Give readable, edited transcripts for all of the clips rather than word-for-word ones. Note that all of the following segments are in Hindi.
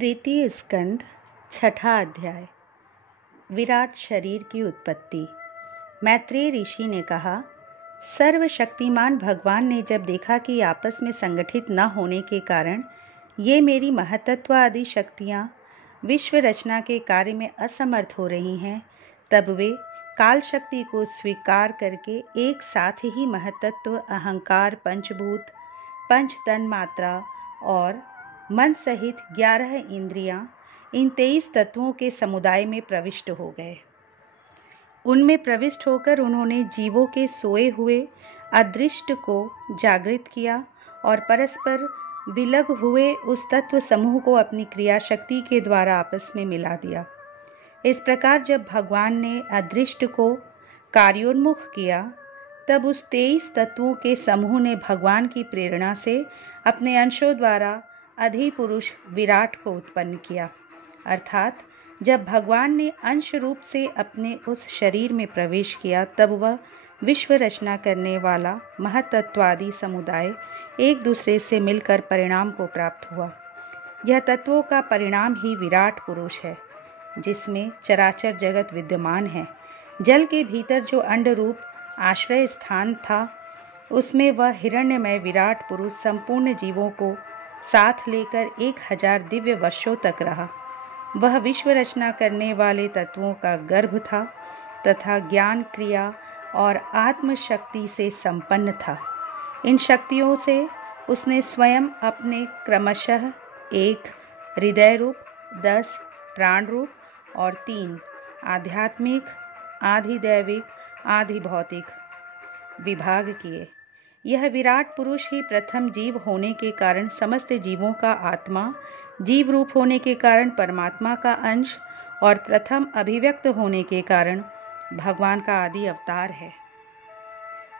तृतीय स्कंद छठा अध्याय। विराट शरीर की उत्पत्ति। मैत्रेय ऋषि ने कहा, सर्वशक्तिमान भगवान ने जब देखा कि आपस में संगठित न होने के कारण ये मेरी महतत्व आदि शक्तियाँ विश्व रचना के कार्य में असमर्थ हो रही हैं, तब वे काल शक्ति को स्वीकार करके एक साथ ही महतत्व, अहंकार, पंचभूत, पंच तन्मात्रा और मन सहित 11 इंद्रियां, इन 23 तत्वों के समुदाय में प्रविष्ट हो गए। उनमें प्रविष्ट होकर उन्होंने जीवों के सोए हुए अदृष्ट को जागृत किया और परस्पर विलग हुए उस तत्व समूह को अपनी क्रिया शक्ति के द्वारा आपस में मिला दिया। इस प्रकार जब भगवान ने अदृष्ट को कार्योन्मुख किया, तब उस 23 तत्वों के समूह ने भगवान की प्रेरणा से अपने अंशों द्वारा अधिपुरुष विराट को उत्पन्न किया। अर्थात जब भगवान ने अंश रूप से अपने उस शरीर में प्रवेश किया, तब वह विश्व रचना करने वाला महतत्वादि समुदाय एक दूसरे से मिलकर परिणाम को प्राप्त हुआ। यह तत्वों का परिणाम ही विराट पुरुष है, जिसमें चराचर जगत विद्यमान है। जल के भीतर जो अंड रूप आश्रय स्थान था, उसमें वह हिरण्यमय विराट पुरुष संपूर्ण जीवों को साथ लेकर 1000 दिव्य वर्षों तक रहा। वह विश्व रचना करने वाले तत्वों का गर्भ था तथा ज्ञान, क्रिया और आत्म शक्ति से संपन्न था। इन शक्तियों से उसने स्वयं अपने क्रमशः 1 हृदय रूप, 10 प्राण रूप और 3 आध्यात्मिक, आधिदैविक, आधिभौतिक विभाग किए। यह विराट पुरुष ही प्रथम जीव होने के कारण समस्त जीवों का आत्मा, जीव रूप होने के कारण परमात्मा का अंश और प्रथम अभिव्यक्त होने के कारण भगवान का आदि अवतार है।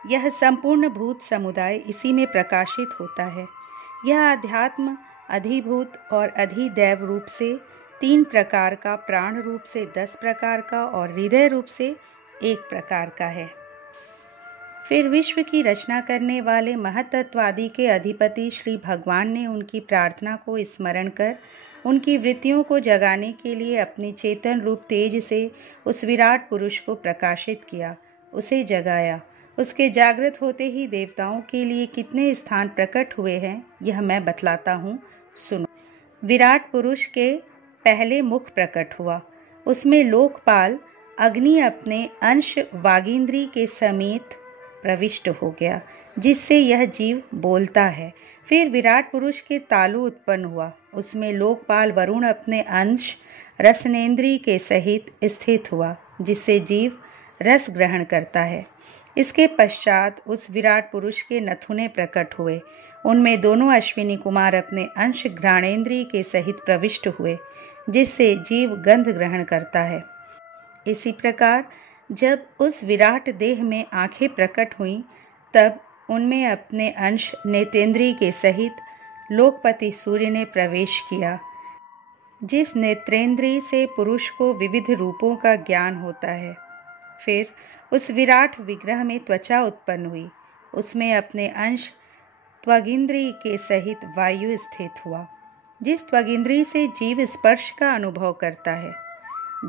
यह संपूर्ण भूत समुदाय इसी में प्रकाशित होता है। यह अध्यात्म, अधिभूत और अधिदैव रूप से 3 प्रकार का, प्राण रूप से 10 प्रकार का और हृदय रूप से 1 प्रकार का है। फिर विश्व की रचना करने वाले महतत्वादि के अधिपति श्री भगवान ने उनकी प्रार्थना को स्मरण कर उनकी वृत्तियों को जगाने के लिए अपनी चेतन रूप तेज से उस विराट पुरुष को प्रकाशित किया, उसे जगाया। उसके जागृत होते ही देवताओं के लिए कितने स्थान प्रकट हुए हैं, यह मैं बतलाता हूँ, सुनो। विराट पुरुष के पहले मुख प्रकट हुआ। उसमें लोकपाल अग्नि अपने अंश वागींद्री के समेत प्रविष्ट हो गया, जिससे यह जीव बोलता है। फिर विराट पुरुष के तालु उत्पन्न हुआ। उसमें लोकपाल वरुण अपने अंश रसनेन्द्रिय के सहित स्थित हुआ, जिससे जीव रस ग्रहण करता है। इसके पश्चात उस विराट पुरुष के नथुने प्रकट हुए। उनमें दोनों अश्विनी कुमार अपने अंश घ्राणेन्द्रिय के सहित प्रविष्ट हुए, जिससे जीव गंध ग्रहण करता है। इसी प्रकार जब उस विराट देह में आंखें प्रकट हुईं, तब उनमें अपने अंश नेत्रेंद्रिय के सहित लोकपति सूर्य ने प्रवेश किया। जिस नेत्रेंद्रिय से पुरुष को विविध रूपों का ज्ञान होता है। फिर उस विराट विग्रह में त्वचा उत्पन्न हुई। उसमें अपने अंश त्वगिंद्रिय के सहित वायु स्थित हुआ। जिस त्वगिंद्रिय से जीव स्पर्श का अनुभव करता है।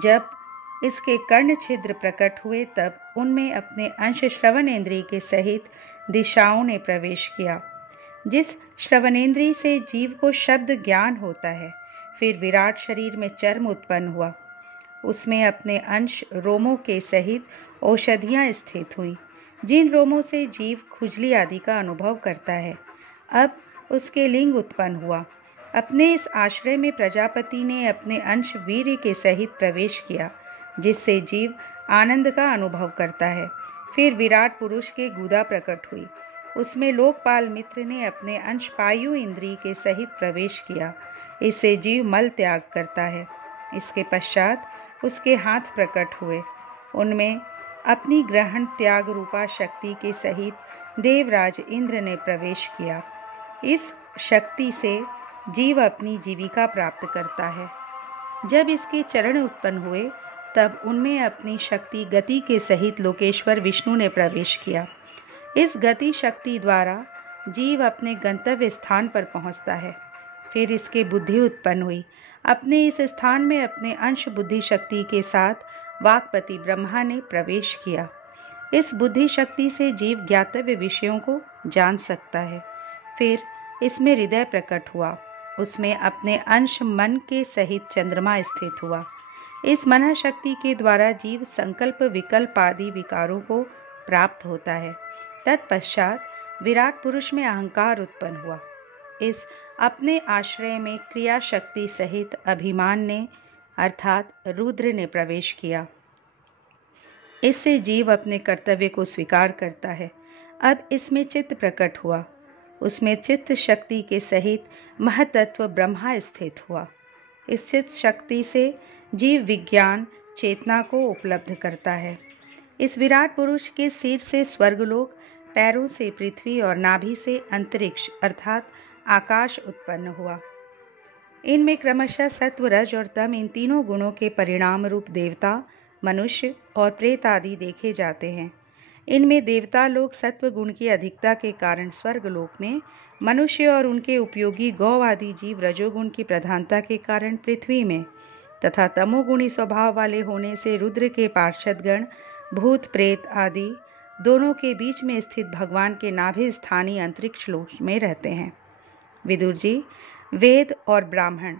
जब इसके कर्ण छिद्र प्रकट हुए, तब उनमें अपने अंश श्रवणेन्द्रिय के सहित दिशाओं ने प्रवेश किया। जिस श्रवणेन्द्रिय से जीव को शब्द ज्ञान होता है। फिर विराट शरीर में चर्म उत्पन्न हुआ। उसमें अपने अंश रोमों के सहित औषधियाँ स्थित हुई, जिन रोमों से जीव खुजली आदि का अनुभव करता है। अब उसके लिंग उत्पन्न हुआ। अपने इस आश्रय में प्रजापति ने अपने अंश वीर्य के सहित प्रवेश किया, जिससे जीव आनंद का अनुभव करता है। फिर विराट पुरुष के गुदा प्रकट हुई। उसमें लोकपाल मित्र ने अपने अंश पायु इंद्रिय के सहित प्रवेश किया। इससे जीव मल त्याग करता है। इसके पश्चात उसके हाथ प्रकट हुए। उनमें अपनी ग्रहण त्याग रूपा शक्ति के सहित देवराज इंद्र ने प्रवेश किया। इस शक्ति से जीव अपनी जीविका प्राप्त करता है। जब इसके चरण उत्पन्न हुए, तब उनमें अपनी शक्ति गति के सहित लोकेश्वर विष्णु ने प्रवेश किया। इस गति शक्ति द्वारा जीव अपने गंतव्य स्थान पर पहुंचता है। फिर इसके बुद्धि उत्पन्न हुई। अपने इस स्थान में अपने अंश बुद्धि शक्ति के साथ वाक्पति ब्रह्मा ने प्रवेश किया। इस बुद्धि शक्ति से जीव ज्ञातव्य विषयों को जान सकता है। फिर इसमें हृदय प्रकट हुआ। उसमें अपने अंश मन के सहित चंद्रमा स्थित हुआ। इस मन शक्ति के द्वारा जीव संकल्प विकल्प आदि विकारों को प्राप्त होता है। तत्पश्चात विराट पुरुष में अहंकार उत्पन्न हुआ। इस अपने आश्रय में क्रिया शक्ति सहित अभिमान ने अर्थात रुद्र ने प्रवेश किया। इससे जीव अपने कर्तव्य को स्वीकार करता है। अब इसमें चित्त प्रकट हुआ। उसमें चित्त शक्ति के सहित महतत्व ब्रह्मा स्थित हुआ। इस चित्त शक्ति से जीव विज्ञान चेतना को उपलब्ध करता है। इस विराट पुरुष के सिर से स्वर्गलोक, पैरों से पृथ्वी और नाभि से अंतरिक्ष अर्थात आकाश उत्पन्न हुआ। इनमें क्रमशः सत्व, रज और तम इन तीनों गुणों के परिणाम रूप देवता, मनुष्य और प्रेत आदि देखे जाते हैं। इनमें देवता लोग सत्व गुण की अधिकता के कारण स्वर्गलोक में, मनुष्य और उनके उपयोगी गौ आदि जीव रजोगुण की प्रधानता के कारण पृथ्वी में, तथा तमोगुणी स्वभाव वाले होने से रुद्र के पार्षदगण भूत प्रेत आदि दोनों के बीच में स्थित भगवान के नाभि स्थानीय अंतरिक्ष लोक में रहते हैं। विदुर जी, वेद और ब्राह्मण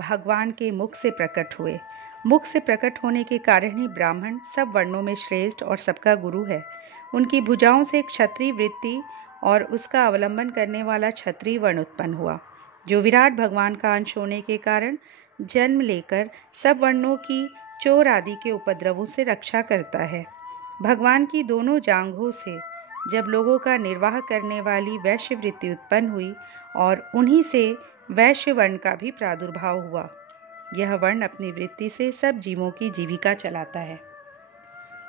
भगवान के मुख से प्रकट हुए। मुख से प्रकट होने के कारण ही ब्राह्मण सब वर्णों में श्रेष्ठ और सबका गुरु है। उनकी भुजाओं से क्षत्रिय वृत्ति और उसका अवलंबन करने वाला क्षत्रिय वर्ण उत्पन्न हुआ, जो विराट भगवान का अंश होने के कारण जन्म लेकर सब वर्णों की चोर आदि के उपद्रवों से रक्षा करता है। भगवान की दोनों जांघों से जब लोगों का निर्वाह करने वाली वैश्य वृत्ति उत्पन्न हुई और उन्हीं से वैश्य वर्ण का भी प्रादुर्भाव हुआ। यह वर्ण अपनी वृत्ति से सब जीवों की जीविका चलाता है।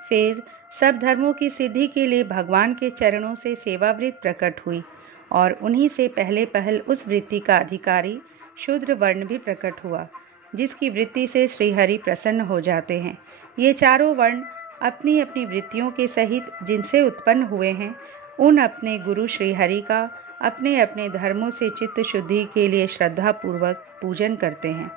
फिर सब धर्मों की सिद्धि के लिए भगवान के चरणों से सेवावृत्ति प्रकट हुई और उन्हीं से पहले पहल उस वृत्ति का अधिकारी शूद्र वर्ण भी प्रकट हुआ, जिसकी वृत्ति से श्रीहरि प्रसन्न हो जाते हैं। ये चारों वर्ण अपनी अपनी वृत्तियों के सहित जिनसे उत्पन्न हुए हैं, उन अपने गुरु श्रीहरि का अपने अपने धर्मों से चित्त शुद्धि के लिए श्रद्धा पूर्वक पूजन करते हैं।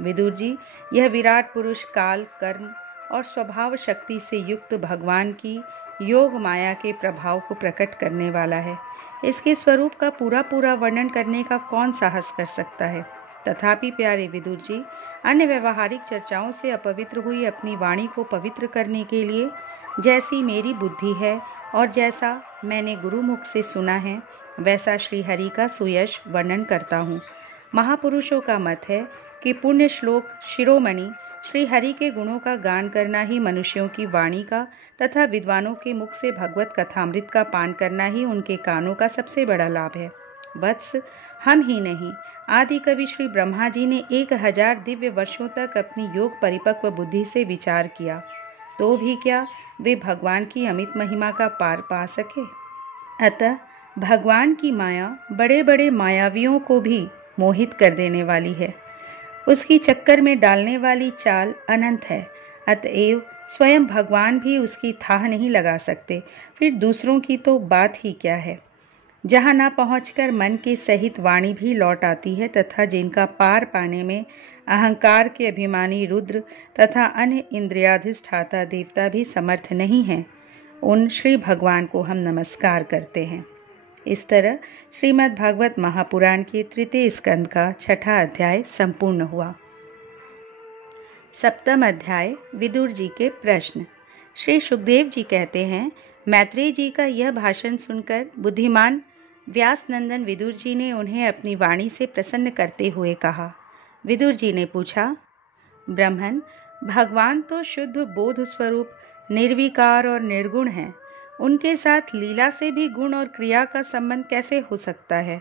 विदुर जी, यह विराट पुरुष काल, कर्म और स्वभाव शक्ति से युक्त भगवान की योग माया के प्रभाव को प्रकट करने वाला है। इसके स्वरूप का पूरा पूरा वर्णन करने का कौन साहस कर सकता है। तथापि प्यारे विदुर जी, अन्य व्यवहारिक चर्चाओं से अपवित्र हुई अपनी वाणी को पवित्र करने के लिए जैसी मेरी बुद्धि है और जैसा मैंने गुरुमुख से सुना है, वैसा श्रीहरि का सुयश वर्णन करता हूँ। महापुरुषों का मत है कि पुण्य श्लोक शिरोमणि श्री हरि के गुणों का गान करना ही मनुष्यों की वाणी का तथा विद्वानों के मुख से भगवत कथामृत का पान करना ही उनके कानों का सबसे बड़ा लाभ है। वत्स, हम ही नहीं, आदि कवि श्री ब्रह्मा जी ने 1000 दिव्य वर्षों तक अपनी योग परिपक्व बुद्धि से विचार किया, तो भी क्या वे भगवान की अमित महिमा का पार पा सके। अतः भगवान की माया बड़े बड़े मायावियों को भी मोहित कर देने वाली है। उसकी चक्कर में डालने वाली चाल अनंत है। अतएव स्वयं भगवान भी उसकी थाह नहीं लगा सकते, फिर दूसरों की तो बात ही क्या है। जहाँ न पहुंचकर मन के सहित वाणी भी लौट आती है तथा जिनका पार पाने में अहंकार के अभिमानी रुद्र तथा अन्य इंद्रियाधिष्ठाता देवता भी समर्थ नहीं हैं, उन श्री भगवान को हम नमस्कार करते हैं। इस तरह श्रीमद् भागवत महापुराण के तृतीय स्कंद का 6ठा अध्याय संपूर्ण हुआ। 7वां अध्याय विदुर जी के प्रश्न। श्री सुखदेव जी कहते हैं, मैत्रेय जी का यह भाषण सुनकर बुद्धिमान व्यास नंदन विदुर जी ने उन्हें अपनी वाणी से प्रसन्न करते हुए कहा। विदुर जी ने पूछा, ब्रह्मन, भगवान तो शुद्ध बोध स्वरूप निर्विकार और निर्गुण हैं, उनके साथ लीला से भी गुण और क्रिया का संबंध कैसे हो सकता है।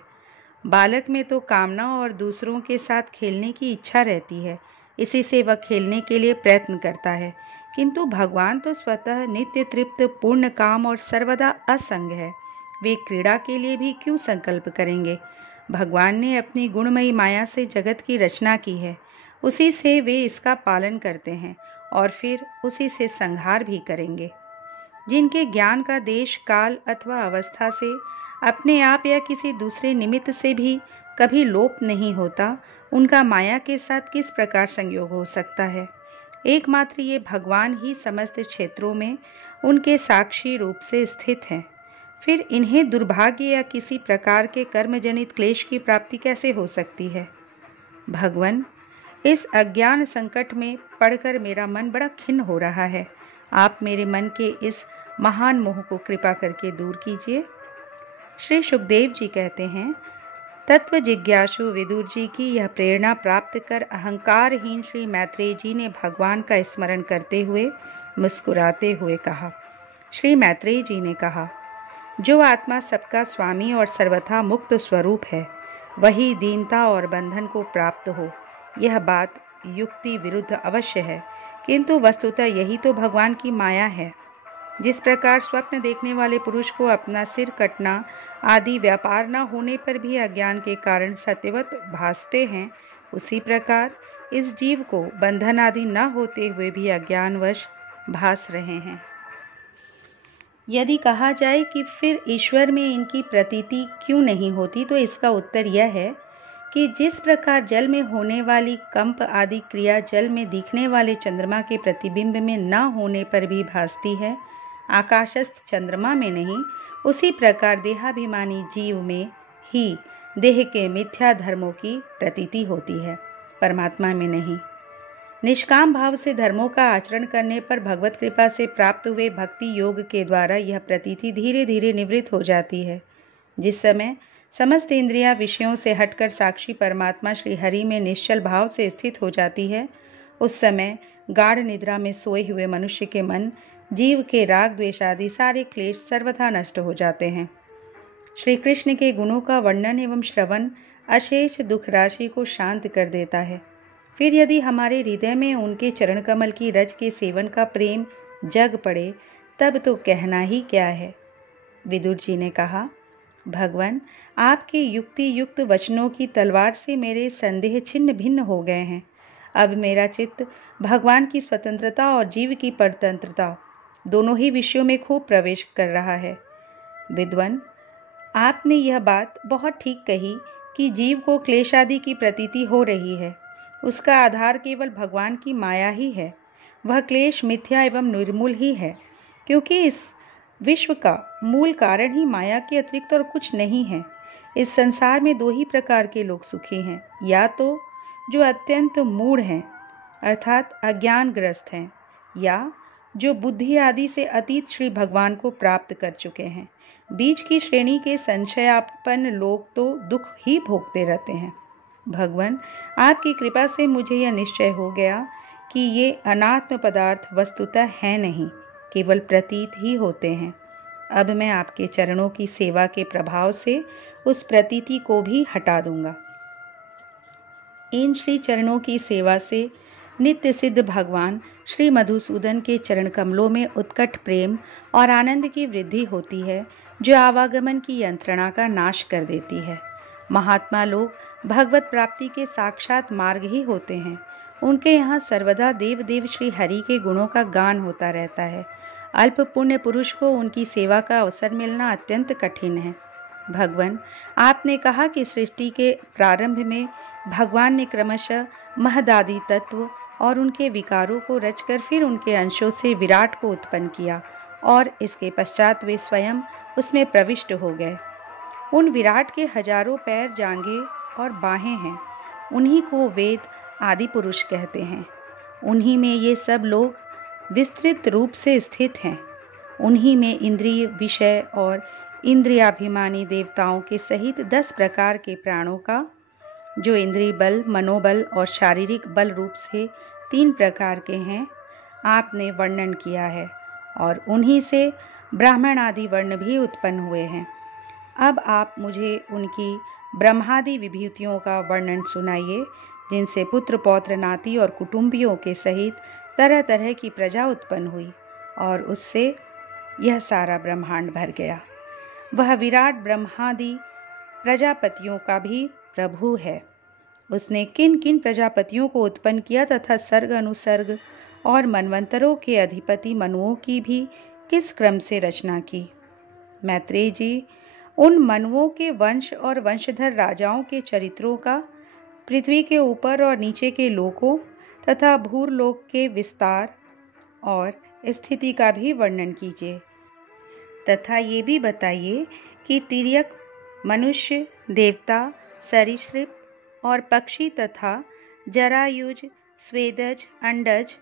बालक में तो कामना और दूसरों के साथ खेलने की इच्छा रहती है, इसी से वह खेलने के लिए प्रयत्न करता है, किंतु भगवान तो स्वतः नित्य तृप्त पूर्ण काम और सर्वदा असंग है, वे क्रीड़ा के लिए भी क्यों संकल्प करेंगे। भगवान ने अपनी गुणमयी माया से जगत की रचना की है, उसी से वे इसका पालन करते हैं और फिर उसी से संहार भी करेंगे। जिनके ज्ञान का देश काल अथवा अवस्था से अपने आप या किसी दूसरे निमित्त से भी कभी लोप नहीं होता, उनका माया के साथ किस प्रकार संयोग हो सकता है। एकमात्र ये भगवान ही समस्त क्षेत्रों में उनके साक्षी रूप से स्थित हैं। फिर इन्हें दुर्भाग्य या किसी प्रकार के कर्मजनित क्लेश की प्राप्ति कैसे हो सकती है। भगवान, इस अज्ञान संकट में पड़कर मेरा मन बड़ा खिन्न हो रहा है। आप मेरे मन के इस महान मोह को कृपा करके दूर कीजिए। श्री सुखदेव जी कहते हैं, तत्व जिज्ञासु विदुर जी की यह प्रेरणा प्राप्त कर अहंकारहीन श्री मैत्रेय जी ने भगवान का स्मरण करते हुए मुस्कुराते हुए कहा। श्री मैत्रेय जी ने कहा, जो आत्मा सबका स्वामी और सर्वथा मुक्त स्वरूप है, वही दीनता और बंधन को प्राप्त हो। यह बात युक्ति विरुद्ध अवश्य है, किंतु वस्तुतः यही तो भगवान की माया है। जिस प्रकार स्वप्न देखने वाले पुरुष को अपना सिर कटना आदि व्यापार न होने पर भी अज्ञान के कारण सत्यवत भासते हैं, उसी प्रकार इस जीव को बंधन आदि न होते हुए भी अज्ञानवश भास रहे हैं। यदि कहा जाए कि फिर ईश्वर में इनकी प्रतीति क्यों नहीं होती, तो इसका उत्तर यह है कि जिस प्रकार जल में होने वाली कंप आदि क्रिया जल में दिखने वाले चंद्रमा के प्रतिबिंब में न होने पर भी भासती है, आकाशस्थ चंद्रमा में नहीं, उसी प्रकार देहाभिमानी जीव में ही देह के मिथ्या धर्मों की प्रतीति होती है, परमात्मा में नहीं। निष्काम भाव से धर्मों का आचरण करने पर भगवत कृपा से प्राप्त हुए भक्ति योग के द्वारा यह प्रतीति धीरे धीरे निवृत्त हो जाती है। जिस समय समस्त इंद्रियां विषयों से हटकर साक्षी परमात्मा श्री हरि में निश्चल भाव से स्थित हो जाती है, उस समय गाढ़ निद्रा में सोए हुए मनुष्य के मन जीव के राग द्वेष आदि सारे क्लेश सर्वथा नष्ट हो जाते हैं। श्री कृष्ण के गुणों का वर्णन एवं श्रवण अशेष दुख राशि को शांत कर देता है। फिर यदि हमारे हृदय में उनके चरण कमल की रज के सेवन का प्रेम जग पड़े, तब तो कहना ही क्या है। विदुर जी ने कहा, भगवान, आपके युक्ति युक्त वचनों की तलवार से मेरे संदेह छिन्न भिन्न हो गए हैं। अब मेरा चित्त भगवान की स्वतंत्रता और जीव की परतंत्रता दोनों ही विषयों में खूब प्रवेश कर रहा है। विद्वान, आपने यह बात बहुत ठीक कही कि जीव को क्लेश आदि की प्रतीति हो रही है। उसका आधार केवल भगवान की माया ही है। वह क्लेश मिथ्या एवं निर्मूल ही है, क्योंकि इस विश्व का मूल कारण ही माया के अतिरिक्त और कुछ नहीं है। इस संसार में दो ही प्रकार के लोग सुखी हैं, या तो जो अत्यंत मूढ़ हैं अर्थात अज्ञानग्रस्त हैं, या जो बुद्धि आदि से अतीत श्री भगवान को प्राप्त कर चुके हैं। बीच की श्रेणी के संशयापन्न लोग तो दुख ही भोगते रहते हैं। भगवान, आपकी कृपा से मुझे यह निश्चय हो गया कि ये अनात्म पदार्थ वस्तुतः हैं नहीं, केवल प्रतीत ही होते हैं। अब मैं आपके चरणों की सेवा के प्रभाव से उस प्रतीति को भी हटा दूंगा। इन श्री चरणों की सेवा से नित्य सिद्ध भगवान श्री मधुसूदन के चरण कमलों में उत्कट प्रेम और आनंद की वृद्धि होती है, जो आवागमन की यंत्रणा का नाश कर देती है। महात्मा लोग भगवत प्राप्ति के साक्षात मार्ग ही होते हैं। उनके यहाँ सर्वदा देव देव श्री हरि के गुणों का गान होता रहता है। अल्प पुण्य पुरुष को उनकी सेवा का अवसर मिलना अत्यंत कठिन है। भगवान, आपने कहा कि सृष्टि के प्रारंभ में भगवान ने क्रमशः महदादि तत्व और उनके विकारों को रचकर फिर उनके अंशों से विराट को उत्पन्न किया और इसके पश्चात वे स्वयं उसमें प्रविष्ट हो गए। उन विराट के हजारों पैर, जांघें और बाहें हैं। उन्हीं को वेद आदि पुरुष कहते हैं। उन्हीं में ये सब लोग विस्तृत रूप से स्थित हैं। उन्हीं में इंद्रिय, विषय और इंद्रियाभिमानी देवताओं के सहित 10 प्रकार के प्राणों का, जो इंद्रिय बल, मनोबल और शारीरिक बल रूप से 3 प्रकार के हैं, आपने वर्णन किया है। और उन्हीं से ब्राह्मण आदि वर्ण भी उत्पन्न हुए हैं। अब आप मुझे उनकी ब्रह्मादि विभूतियों का वर्णन सुनाइए, जिनसे पुत्र, पौत्र, नाती और कुटुंबियों के सहित तरह तरह की प्रजा उत्पन्न हुई और उससे यह सारा ब्रह्मांड भर गया। वह विराट ब्रह्मादि प्रजापतियों का भी प्रभु है। उसने किन किन प्रजापतियों को उत्पन्न किया तथा सर्ग, अनुसर्ग और मनवंतरों के अधिपति मनुओं की भी किस क्रम से रचना की। मैत्रेय जी, उन मनुओं के वंश और वंशधर राजाओं के चरित्रों का, पृथ्वी के ऊपर और नीचे के लोकों तथा भूरलोक के विस्तार और स्थिति का भी वर्णन कीजिए तथा ये भी बताइए कि तिर्यक, मनुष्य, देवता, सरीसृप और पक्षी तथा जरायुज, स्वेदज, अंडज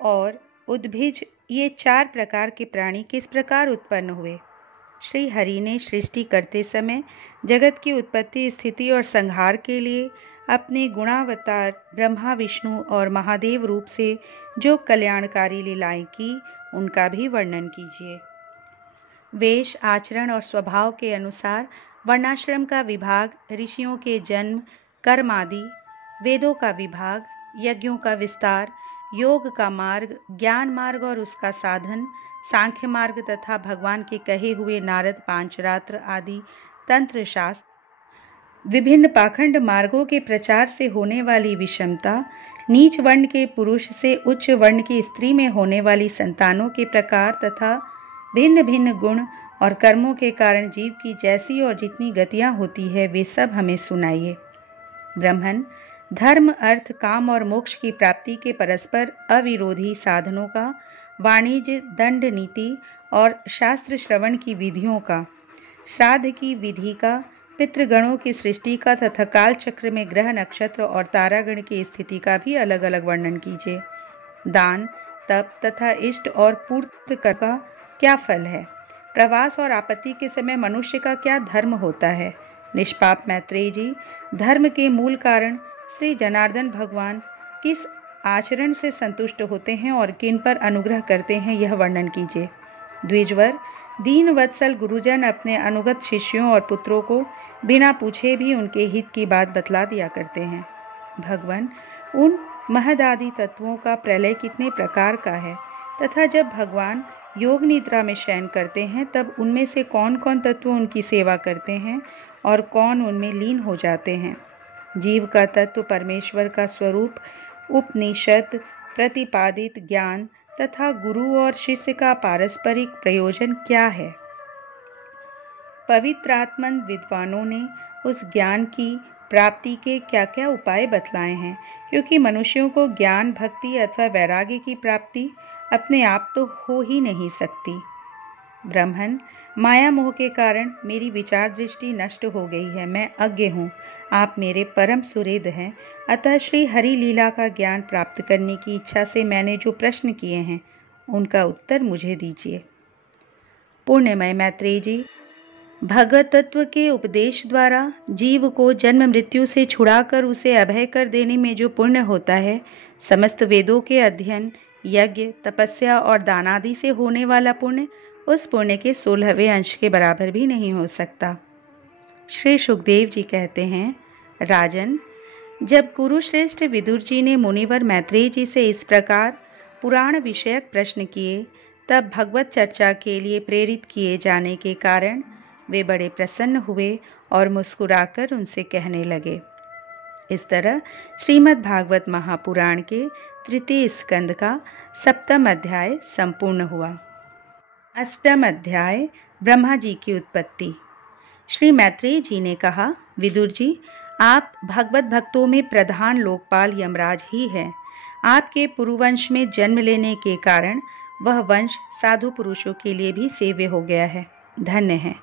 और उद्भिज ये 4 प्रकार के प्राणी किस प्रकार उत्पन्न हुए। श्री हरि ने सृष्टि करते समय जगत की उत्पत्ति, स्थिति और संहार के लिए अपने गुणावतार ब्रह्मा, विष्णु और महादेव रूप से जो कल्याणकारी लीलाएं की, उनका भी वर्णन कीजिए। वेश, आचरण और स्वभाव के अनुसार वर्णाश्रम का विभाग, ऋषियों के जन्म, कर्म आदि, वेदों का विभाग, यज्ञों का विस्तार, योग का मार्ग, ज्ञान मार्ग और उसका साधन, सांख्य मार्ग तथा भगवान के कहे हुए नारद पांचरात्र आदि तंत्र शास्त्र, विभिन्न पाखंड मार्गों के प्रचार से होने वाली विषमता, नीच वर्ण के पुरुष से उच्च वर्ण की स्त्री में होने वाली संतानों के प्रकार तथा भिन्न भिन्न गुण और कर्मों के कारण जीव की जैसी और जितनी गतियां होती है, वे सब हमें सुनाइए। ब्रह्मन, धर्म, अर्थ, काम और मोक्ष की प्राप्ति के परस्पर अविरोधी साधनों का, वाणिज्य, दंड नीति और शास्त्र श्रवण की विधियों का, श्राद्ध की विधि का, पितृगणों की सृष्टि का तथा काल चक्र में ग्रह, नक्षत्र और तारागण की स्थिति का भी अलग अलग वर्णन कीजिए। दान, तप तथा इष्ट और पूर्त कर का क्या फल है। प्रवास और आपत्ति के समय मनुष्य का क्या धर्म होता है। निष्पाप मैत्रेय जी, धर्म के मूल कारण श्री जनार्दन भगवान किस आचरण से संतुष्ट होते हैं और किन पर अनुग्रह करते हैं, यह वर्णन कीजिए। द्विजवर, दीन वत्सल गुरुजन अपने अनुगत शिष्यों और पुत्रों को बिना पूछे भी उनके हित की बात बतला दिया करते हैं। भगवान, उन महदादि तत्वों का प्रलय कितने प्रकार का है तथा जब भगवान योग निद्रा में शयन करते हैं तब उनमें से कौन कौन तत्व उनकी सेवा करते हैं और कौन उनमें लीन हो जाते हैं। जीव का तत्व, परमेश्वर का स्वरूप, उपनिषद प्रतिपादित ज्ञान तथा गुरु और शिष्य का पारस्परिक प्रयोजन क्या है। पवित्रात्मन विद्वानों ने उस ज्ञान की प्राप्ति के क्या क्या उपाय बतलाए हैं, क्योंकि मनुष्यों को ज्ञान, भक्ति अथवा वैराग्य की प्राप्ति अपने आप तो हो ही नहीं सकती। ब्रह्मन, माया मोह के कारण मेरी विचार दृष्टि नष्ट हो गई है, मैं अज्ञ हूँ, आप मेरे परम सुहृद हैं, अतः श्री हरि लीला का ज्ञान प्राप्त करने की इच्छा से मैंने जो प्रश्न किए हैं उनका उत्तर मुझे दीजिए। पुण्यमय मैत्रेय जी, भगवत तत्व के उपदेश द्वारा जीव को जन्म मृत्यु से छुड़ाकर उसे अभय कर देने में जो पुण्य होता है, समस्त वेदों के अध्ययन, यज्ञ, तपस्या और दानादि से होने वाला पुण्य उस पुण्य के 16वें अंश के बराबर भी नहीं हो सकता। श्री सुखदेव जी कहते हैं, राजन, जब कुरुश्रेष्ठ विदुर जी ने मुनिवर मैत्रेय जी से इस प्रकार पुराण विषयक प्रश्न किए, तब भगवत चर्चा के लिए प्रेरित किए जाने के कारण वे बड़े प्रसन्न हुए और मुस्कुराकर उनसे कहने लगे। इस तरह श्रीमद् भागवत महापुराण के 3 स्कंद का 7वां अध्याय संपूर्ण हुआ। 8वां अध्याय, ब्रह्मा जी की उत्पत्ति। श्री मैत्रेय जी ने कहा, विदुर जी, आप भगवत भक्तों में प्रधान लोकपाल यमराज ही हैं। आपके पुरुवंश में जन्म लेने के कारण वह वंश साधु पुरुषों के लिए भी सेव्य हो गया है। धन्य है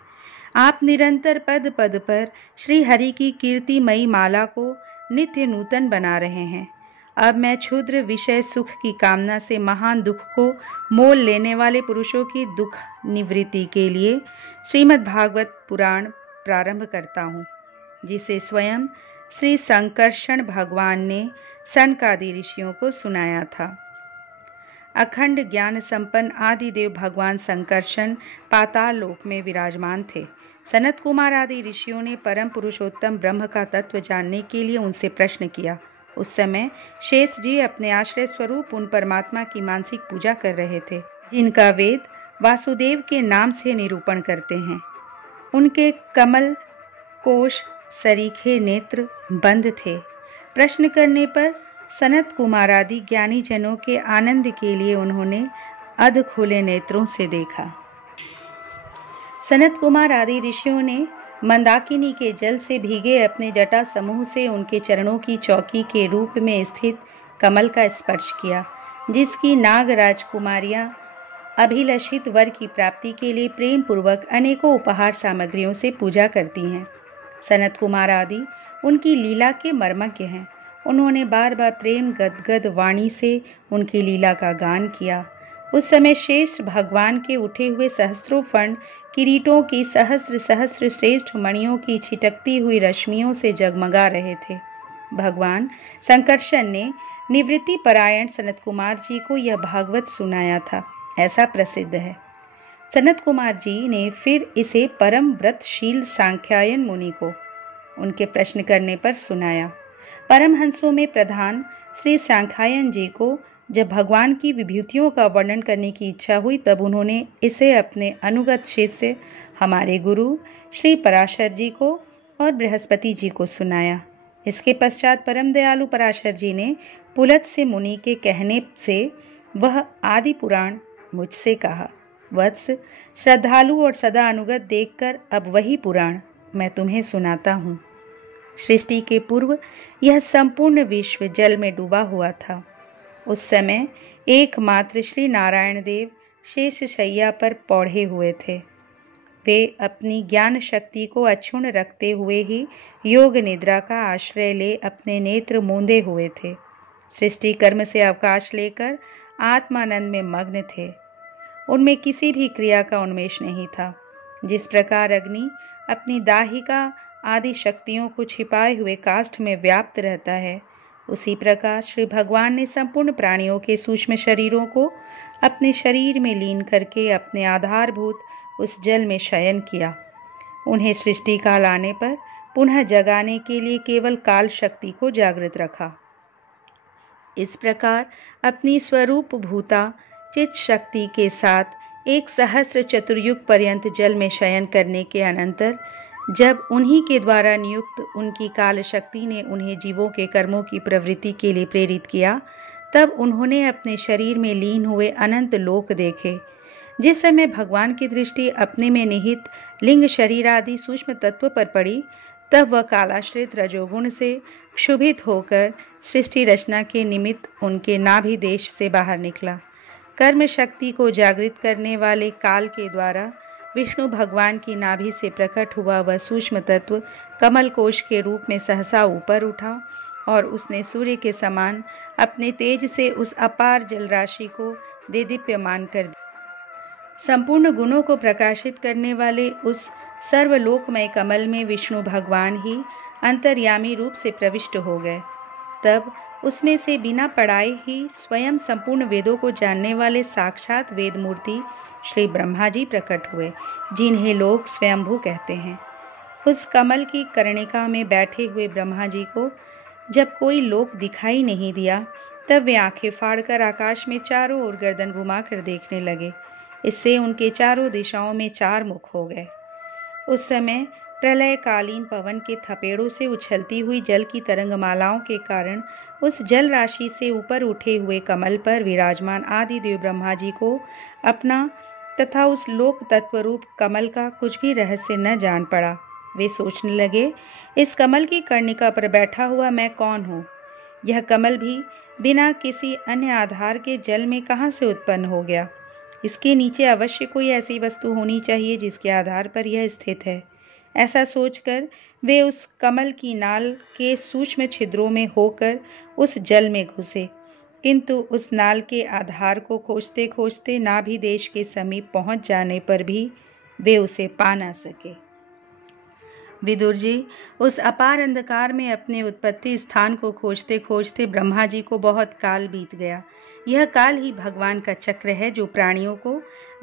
आप। निरंतर पद पद पर श्री हरि की कीर्तिमयी माला को नित्य नूतन बना रहे हैं। अब मैं क्षुद्र विषय सुख की कामना से महान दुख को मोल लेने वाले पुरुषों की दुख निवृत्ति के लिए श्रीमद् भागवत पुराण प्रारंभ करता हूँ, जिसे स्वयं श्री संकर्षण भगवान ने सनकादि ऋषियों को सुनाया था। अखंड ज्ञान संपन्न आदिदेव भगवान संकर्षण पाताल लोक में विराजमान थे। सनत कुमार आदि ऋषियों ने परम पुरुषोत्तम ब्रह्म का तत्व जानने के लिए उनसे प्रश्न किया। उस समय शेष जी अपने आश्रय स्वरूप उन परमात्मा की मानसिक पूजा कर रहे थे, जिनका वेद वासुदेव के नाम से निरूपण करते हैं। उनके कमल कोश सरीखे नेत्र बंद थे। प्रश्न करने पर सनत कुमार आदि ज्ञानी जनों के आनंद के लिए उन्होंने अध खुले नेत्रों से देखा। सनत कुमार आदि ऋषियों ने मंदाकिनी के जल से भीगे अपने जटा समूह से उनके चरणों की चौकी के रूप में स्थित कमल का स्पर्श किया, जिसकी नाग राजकुमारियां अभिलषित वर की प्राप्ति के लिए प्रेम पूर्वक अनेकों उपहार सामग्रियों से पूजा करती हैं। सनत कुमार आदि उनकी लीला के मर्मज्ञ हैं। उन्होंने बार बार प्रेम गदगद वाणी से उनकी लीला का गान किया। उस समय शेष भगवान के उठे हुए सहस्त्रों फण किरीटों की सहस्त्र सहस्त्र श्रेष्ठ मणियों की छिटकती हुई रश्मियों से जगमगा रहे थे। भगवान संकर्षण ने निवृत्ति परायण सनत कुमार जी को यह भागवत सुनाया था, ऐसा प्रसिद्ध है। सनत कुमार जी ने फिर इसे परम व्रतशील सांख्यायन मुनि को उनके प्रश्न करने पर सुनाया। परमहंसों में प्रधान श्री सांख्यायन जी को जब भगवान की विभूतियों का वर्णन करने की इच्छा हुई, तब उन्होंने इसे अपने अनुगत शिष्य हमारे गुरु श्री पराशर जी को और बृहस्पति जी को सुनाया। इसके पश्चात परम दयालु पराशर जी ने पुलत से मुनि के कहने से वह आदि पुराण मुझसे कहा। वत्स, श्रद्धालु और सदा अनुगत देखकर अब वही पुराण मैं तुम्हें सुनाता हूँ। सृष्टि के पूर्व यह संपूर्ण विश्व जल में डूबा हुआ था। उस समय एकमात्र श्री नारायण देव शेष शैया पर पौढ़े हुए थे। वे अपनी ज्ञान शक्ति को अक्षुण्ण रखते हुए ही योग निद्रा का आश्रय ले अपने नेत्र मूंदे हुए थे। सृष्टि कर्म से अवकाश लेकर आत्मानंद में मग्न थे। उनमें किसी भी क्रिया का उन्मेष नहीं था। जिस प्रकार अग्नि अपनी दाहिका आदि शक्तियों को छिपाए हुए काष्ठ में व्याप्त रहता है, उसी प्रकार श्री भगवान ने संपूर्ण प्राणियों के सूक्ष्म शरीरों को अपने शरीर में लीन करके अपने आधारभूत उस जल में शयन किया। उन्हें सृष्टि काल आने पर पुनः जगाने के लिए केवल काल शक्ति को जागृत रखा। इस प्रकार अपनी स्वरूप भूता चित शक्ति के साथ एक सहस्त्र चतुर्युग पर्यंत जल में शयन करने के अनंतर जब उन्हीं के द्वारा नियुक्त उनकी काल शक्ति ने उन्हें जीवों के कर्मों की प्रवृत्ति के लिए प्रेरित किया, तब उन्होंने अपने शरीर में लीन हुए अनंत लोक देखे। जिस समय भगवान की दृष्टि अपने में निहित लिंग शरीर आदि सूक्ष्म तत्व पर पड़ी, तब वह कालाश्रित रजोगुण से क्षुभित होकर सृष्टि रचना के निमित्त उनके नाभि देश से बाहर निकला। कर्म शक्ति को जागृत करने वाले काल के द्वारा विष्णु भगवान की नाभि से प्रकट हुआ वह सूक्ष्म तत्व कमल कोश के रूप में सहसा ऊपर उठा और उसने सूर्य के समान अपने तेज से उस अपार जल राशि को देदीप्यमान कर दिया। संपूर्ण गुणों को प्रकाशित करने वाले उस सर्वलोकमय कमल में विष्णु भगवान ही अंतर्यामी रूप से प्रविष्ट हो गए। तब उसमें से बिना पढ़ाए ही स्वयं संपूर्ण वेदों को जानने वाले साक्षात वेद मूर्ति श्री ब्रह्मा जी प्रकट हुए, जिन्हें लोग स्वयंभू कहते हैं। उस कमल की कर्णिका में बैठे हुए ब्रह्मा जी को जब कोई लोक दिखाई नहीं दिया, तब वे आंखें फाड़कर आकाश में चारों ओर गर्दन घुमाकर देखने लगे। इससे उनके चारों दिशाओं में चार मुख हो गए। उस समय प्रलयकालीन पवन के थपेड़ों से उछलती हुई जल की तरंगमालाओं के कारण उस जल राशि से ऊपर उठे हुए कमल पर विराजमान आदि देव ब्रह्मा जी को अपना तथा उस लोक तत्व रूप कमल का कुछ भी रहस्य न जान पड़ा। वे सोचने लगे, इस कमल की कर्णिका पर बैठा हुआ मैं कौन हूँ? यह कमल भी बिना किसी अन्य आधार के जल में कहाँ से उत्पन्न हो गया? इसके नीचे अवश्य कोई ऐसी वस्तु होनी चाहिए जिसके आधार पर यह स्थित है। ऐसा सोचकर वे उस कमल की नाल के सूक्ष्म छिद्रों में होकर उस जल में घुसे, किंतु उस नाल के आधार को खोजते खोजते नाभि देश के समीप पहुंच जाने पर भी वे उसे पा न सके। विदुर जी उस अपार अंधकार में अपने उत्पत्ति स्थान को खोजते खोजते ब्रह्मा जी को बहुत काल बीत गया। यह काल ही भगवान का चक्र है जो प्राणियों को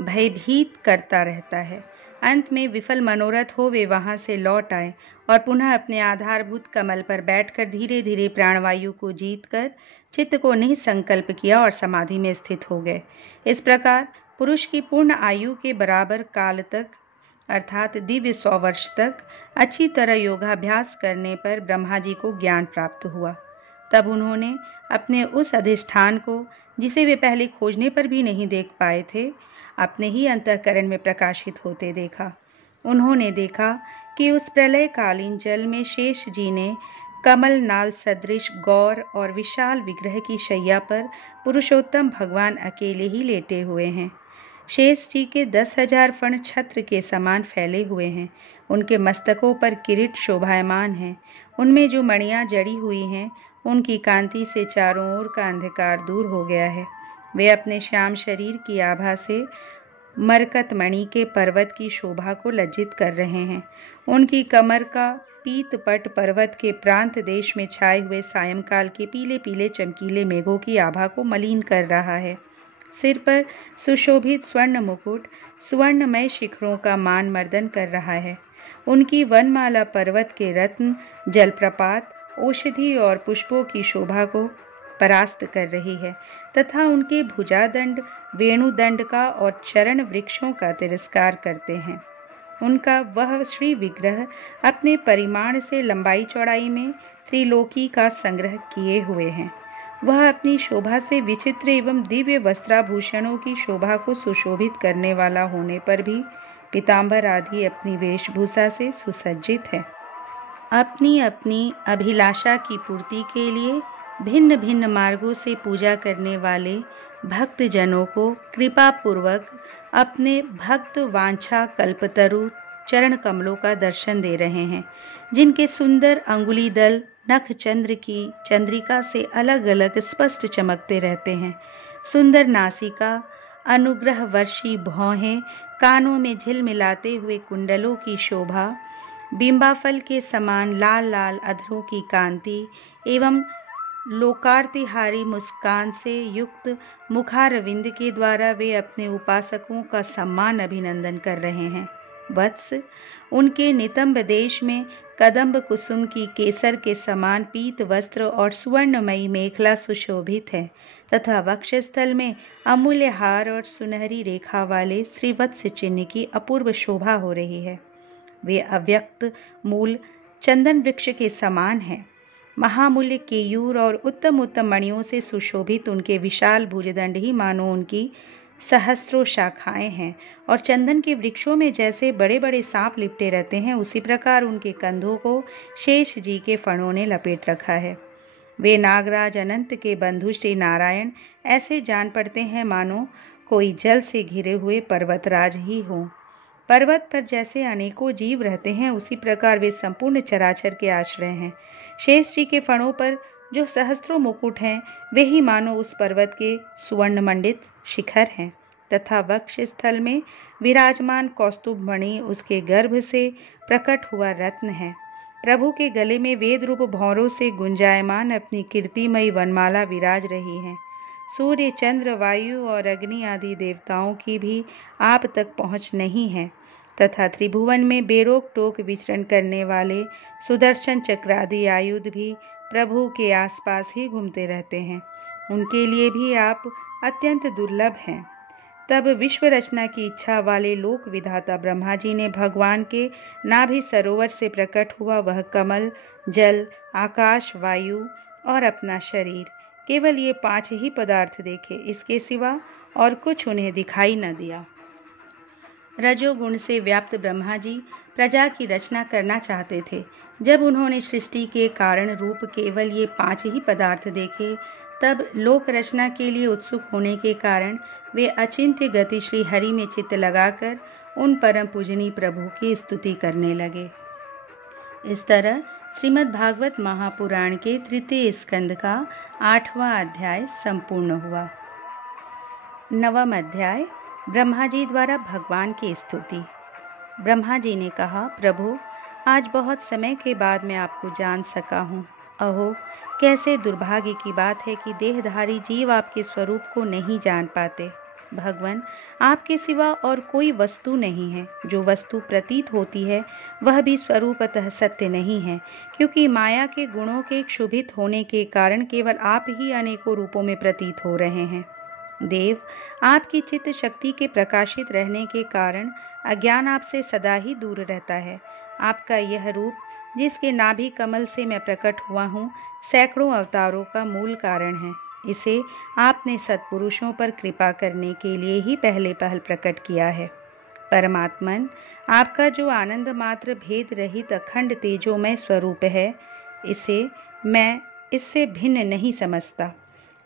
भयभीत करता रहता है। अंत में विफल मनोरथ हो वे वहां से लौट आए और पुनः अपने आधारभूत कमल पर बैठकर धीरे धीरे प्राणवायु को जीतकर चित्त को निसंकल्प किया और समाधि में स्थित हो गए। इस प्रकार पुरुष की पूर्ण आयु के बराबर काल तक अर्थात दिव्य 100 वर्ष तक अच्छी तरह योगाभ्यास करने पर ब्रह्मा जी को ज्ञान प्राप्त हुआ। तब उन्होंने अपने उस अधिष्ठान को, जिसे वे पहले खोजने पर भी नहीं देख पाए थे, अपने ही अंतःकरण में प्रकाशित होते देखा उन्होंने देखा कि उस प्रलयकालीन जल में शेष जी ने कमल नाल सदृश गौर और विशाल विग्रह की शैया पर पुरुषोत्तम भगवान अकेले ही लेटे हुए हैं। शेष जी के 10,000 फण छत्र के समान फैले हुए हैं। उनके मस्तकों पर किरीट शोभायमान हैं। उनमें जो मणियाँ जड़ी हुई हैं, उनकी कांति से चारों ओर का अंधकार दूर हो गया है। वे अपने श्याम शरीर की आभा से मरकत मणि के पर्वत की शोभा को लज्जित कर रहे हैं। उनकी कमर का पीतपट पर्वत के प्रांत देश में छाए हुए सायंकाल के पीले पीले चमकीले मेघों की आभा को मलिन कर रहा है। सिर पर सुशोभित स्वर्ण मुकुट सुवर्णमय शिखरों का मान मर्दन कर रहा है। उनकी वनमाला पर्वत के रत्न, जलप्रपात, औषधि और पुष्पों की शोभा को परास्त कर रही है तथा उनके भुजादंड वेणुदंड का और चरण वृक्षों का तिरस्कार करते हैं। उनका वह श्री विग्रह अपने परिमाण से लंबाई चौड़ाई में त्रिलोकी का संग्रह किए हुए हैं। वह अपनी शोभा से विचित्र एवं दिव्य वस्त्राभूषणों की शोभा को सुशोभित करने वाला होने पर भी पीताम्बर आदि अपनी वेशभूषा से सुसज्जित है। अपनी अपनी अभिलाषा की पूर्ति के लिए भिन्न भिन्न मार्गों से पूजा करने वाले भक्तजनों को कृपापूर्वक अपने भक्त वांछा कल्पतरु चरण कमलों का दर्शन दे रहे हैं, जिनके सुंदर अंगुली दल नख चंद्र की चंद्रिका से अलग अलग स्पष्ट चमकते रहते हैं। सुंदर नासिका, अनुग्रह वर्षी भौहें, कानों में झिलमिलाते हुए कुंडलों की शोभा, बिंबाफल के समान लाल लाल अधरों की कांति एवं लोकार्तिहारी मुस्कान से युक्त मुखारविंद के द्वारा वे अपने उपासकों का सम्मान अभिनंदन कर रहे हैं। वत्स, उनके नितंब देश में कदम्ब कुसुम की केसर के समान पीत वस्त्र और सुवर्णमयी मेखला सुशोभित है तथा वक्षस्थल में अमूल्य हार और सुनहरी रेखा वाले श्रीवत्स चिन्ह की अपूर्व शोभा हो रही है। वे अव्यक्त मूल चंदन वृक्ष के समान हैं। महामूल्य केयूर और उत्तम उत्तम मणियों से सुशोभित उनके विशाल भुजदंड ही मानो उनकी सहस्रों शाखाएं हैं और चंदन के वृक्षों में जैसे बड़े बड़े सांप लिपटे रहते हैं, उसी प्रकार उनके कंधों को शेष जी के फणों ने लपेट रखा है। वे नागराज अनंत के बंधु श्री नारायण ऐसे जान पड़ते हैं मानो कोई जल से घिरे हुए पर्वतराज ही हों। पर्वत पर जैसे अनेकों जीव रहते हैं, उसी प्रकार वे संपूर्ण चराचर के आश्रय हैं। शेष जी के फणों पर जो सहस्त्रों मुकुट हैं, वे ही मानो उस पर्वत के सुवर्ण मंडित शिखर हैं तथा वक्ष स्थल में विराजमान कौस्तुभ मणि उसके गर्भ से प्रकट हुआ रत्न है। प्रभु के गले में वेद रूप भौरों से गुंजायमान अपनी कीर्तिमयी वनमाला विराज रही है। सूर्य, चंद्र, वायु और अग्नि आदि देवताओं की भी आप तक पहुँच नहीं है तथा त्रिभुवन में बेरोक टोक विचरण करने वाले सुदर्शन चक्रादि आयुध भी प्रभु के आसपास ही घूमते रहते हैं। उनके लिए भी आप अत्यंत दुर्लभ हैं। तब विश्व रचना की इच्छा वाले लोक विधाता ब्रह्मा जी ने भगवान के नाभि सरोवर से प्रकट हुआ वह कमल, जल, आकाश, वायु और अपना शरीर, केवल ये 5 ही पदार्थ देखे। इसके सिवा और कुछ उन्हें दिखाई न दिया। रजोगुण से व्याप्त ब्रह्मा जी प्रजा की रचना करना चाहते थे। जब उन्होंने सृष्टि के कारण रूप केवल ये 5 ही पदार्थ देखे, तब लोक रचना के लिए उत्सुक होने के कारण वे अचिंत्य गति श्री हरि में चित्त लगाकर उन परम पूजनीय प्रभु की स्तुति करने लगे। इस तरह श्रीमद् भागवत महापुराण के 3 स्कंद का 8वां अध्याय संपूर्ण हुआ। 9वां अध्याय ब्रह्मा जी द्वारा भगवान की स्तुति। ब्रह्मा जी ने कहा, प्रभु, आज बहुत समय के बाद मैं आपको जान सका हूँ। अहो, कैसे दुर्भाग्य की बात है कि देहधारी जीव आपके स्वरूप को नहीं जान पाते। भगवान, आपके सिवा और कोई वस्तु नहीं है। जो वस्तु प्रतीत होती है वह भी स्वरूपतः सत्य नहीं है, क्योंकि माया के गुणों के क्षुभित होने के कारण केवल आप ही अनेकों रूपों में प्रतीत हो रहे हैं। देव, आपकी चित्त शक्ति के प्रकाशित रहने के कारण अज्ञान आपसे सदा ही दूर रहता है। आपका यह रूप, जिसके नाभि कमल से मैं प्रकट हुआ हूँ, सैकड़ों अवतारों का मूल कारण है। इसे आपने सत्पुरुषों पर कृपा करने के लिए ही पहले प्रकट किया है। परमात्मन, आपका जो आनंद मात्र भेद रहित अखंड तेजोमय स्वरूप है, इसे मैं इससे भिन्न नहीं समझता।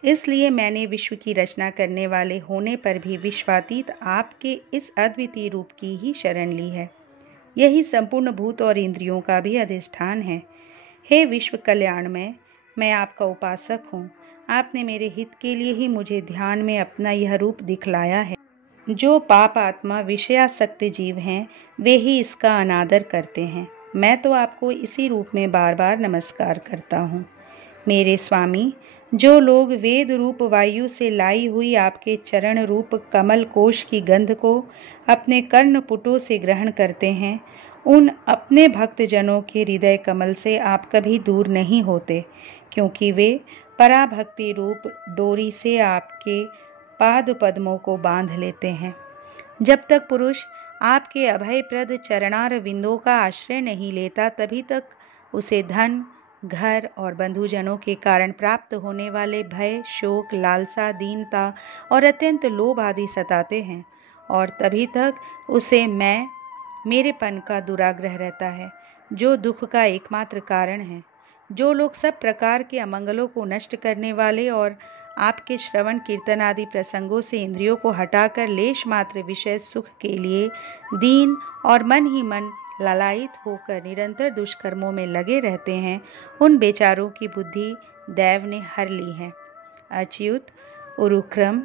इसलिए मैंने विश्व की रचना करने वाले होने पर भी विश्वातीत आपके इस अद्वितीय रूप की ही शरण ली है। यही संपूर्ण भूत और इंद्रियों का भी अधिष्ठान है। हे विश्व कल्याणमय, मैं आपका उपासक हूँ। आपने मेरे हित के लिए ही मुझे ध्यान में अपना यह रूप दिखलाया है। जो पाप आत्मा विषयासक्त जीव हैं, वे ही इसका अनादर करते हैं। मैं तो आपको इसी रूप में बार बार नमस्कार करता हूँ। मेरे स्वामी, जो लोग वेद रूप वायु से लाई हुई आपके चरण रूप कमल कोश की गंध को अपने कर्णपुटों से ग्रहण करते हैं, उन अपने भक्तजनों के हृदय कमल से आप कभी दूर नहीं होते, क्योंकि वे पराभक्ति रूप डोरी से आपके पाद पद्मों को बांध लेते हैं। जब तक पुरुष आपके अभयप्रद चरणार विंदों का आश्रय नहीं लेता, तभी तक उसे धन, घर और बंधुजनों के कारण प्राप्त होने वाले भय, शोक, लालसा, दीनता और अत्यंत लोभ आदि सताते हैं, और तभी तक उसे मेरेपन का दुराग्रह रहता है, जो दुख का एकमात्र कारण है। जो लोग सब प्रकार के अमंगलों को नष्ट करने वाले और आपके श्रवण कीर्तन आदि प्रसंगों से इंद्रियों को हटाकर लेश मात्र विषय सुख के लिए दीन और मन ही मन लालायित होकर निरंतर दुष्कर्मों में लगे रहते हैं, उन बेचारों की बुद्धि दैव ने हर ली है। अच्युत, उरुक्रम,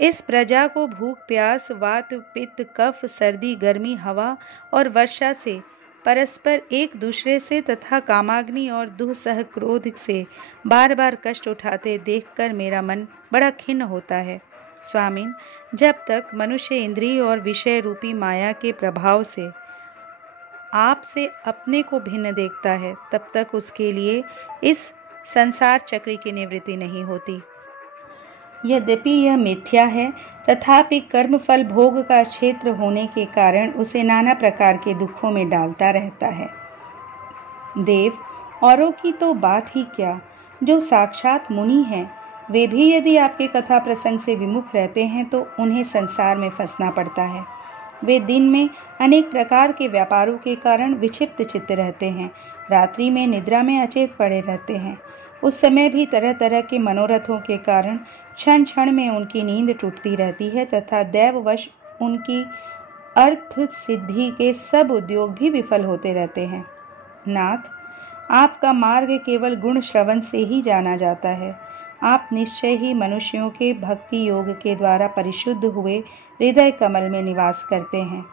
इस प्रजा को भूख, प्यास, वात, पित्त, कफ, सर्दी, गर्मी, हवा और वर्षा से परस्पर एक दूसरे से तथा कामाग्नि और दुस्सह क्रोध से बार बार कष्ट उठाते देखकर मेरा मन बड़ा खिन्न होता है। स्वामिन, जब तक मनुष्य इंद्रिय और विषय रूपी माया के प्रभाव से आपसे अपने को भिन्न देखता है, तब तक उसके लिए इस संसार चक्र की निवृत्ति नहीं होती। यद्यपि यह मिथ्या है, तथापि कर्मफल भोग का क्षेत्र होने के कारण उसे नाना प्रकार के दुखों में डालता रहता है। देव, औरों की तो बात ही क्या, जो साक्षात मुनि हैं, वे भी यदि आपके कथा प्रसंग से विमुख रहते हैं तो उन्हें संसार में फंसना पड़ता है। वे दिन में अनेक प्रकार के व्यापारों के कारण विक्षिप्त चित्त रहते हैं, रात्रि में निद्रा में अचेत पड़े रहते हैं। उस समय भी तरह तरह के मनोरथों के कारण क्षण क्षण में उनकी नींद टूटती रहती है तथा दैववश उनकी अर्थ सिद्धि के सब उद्योग भी विफल होते रहते हैं। नाथ, आपका मार्ग केवल गुण श्रवण से ही जाना जाता है। आप निश्चय ही मनुष्यों के भक्ति योग के द्वारा परिशुद्ध हुए हृदय कमल में निवास करते हैं।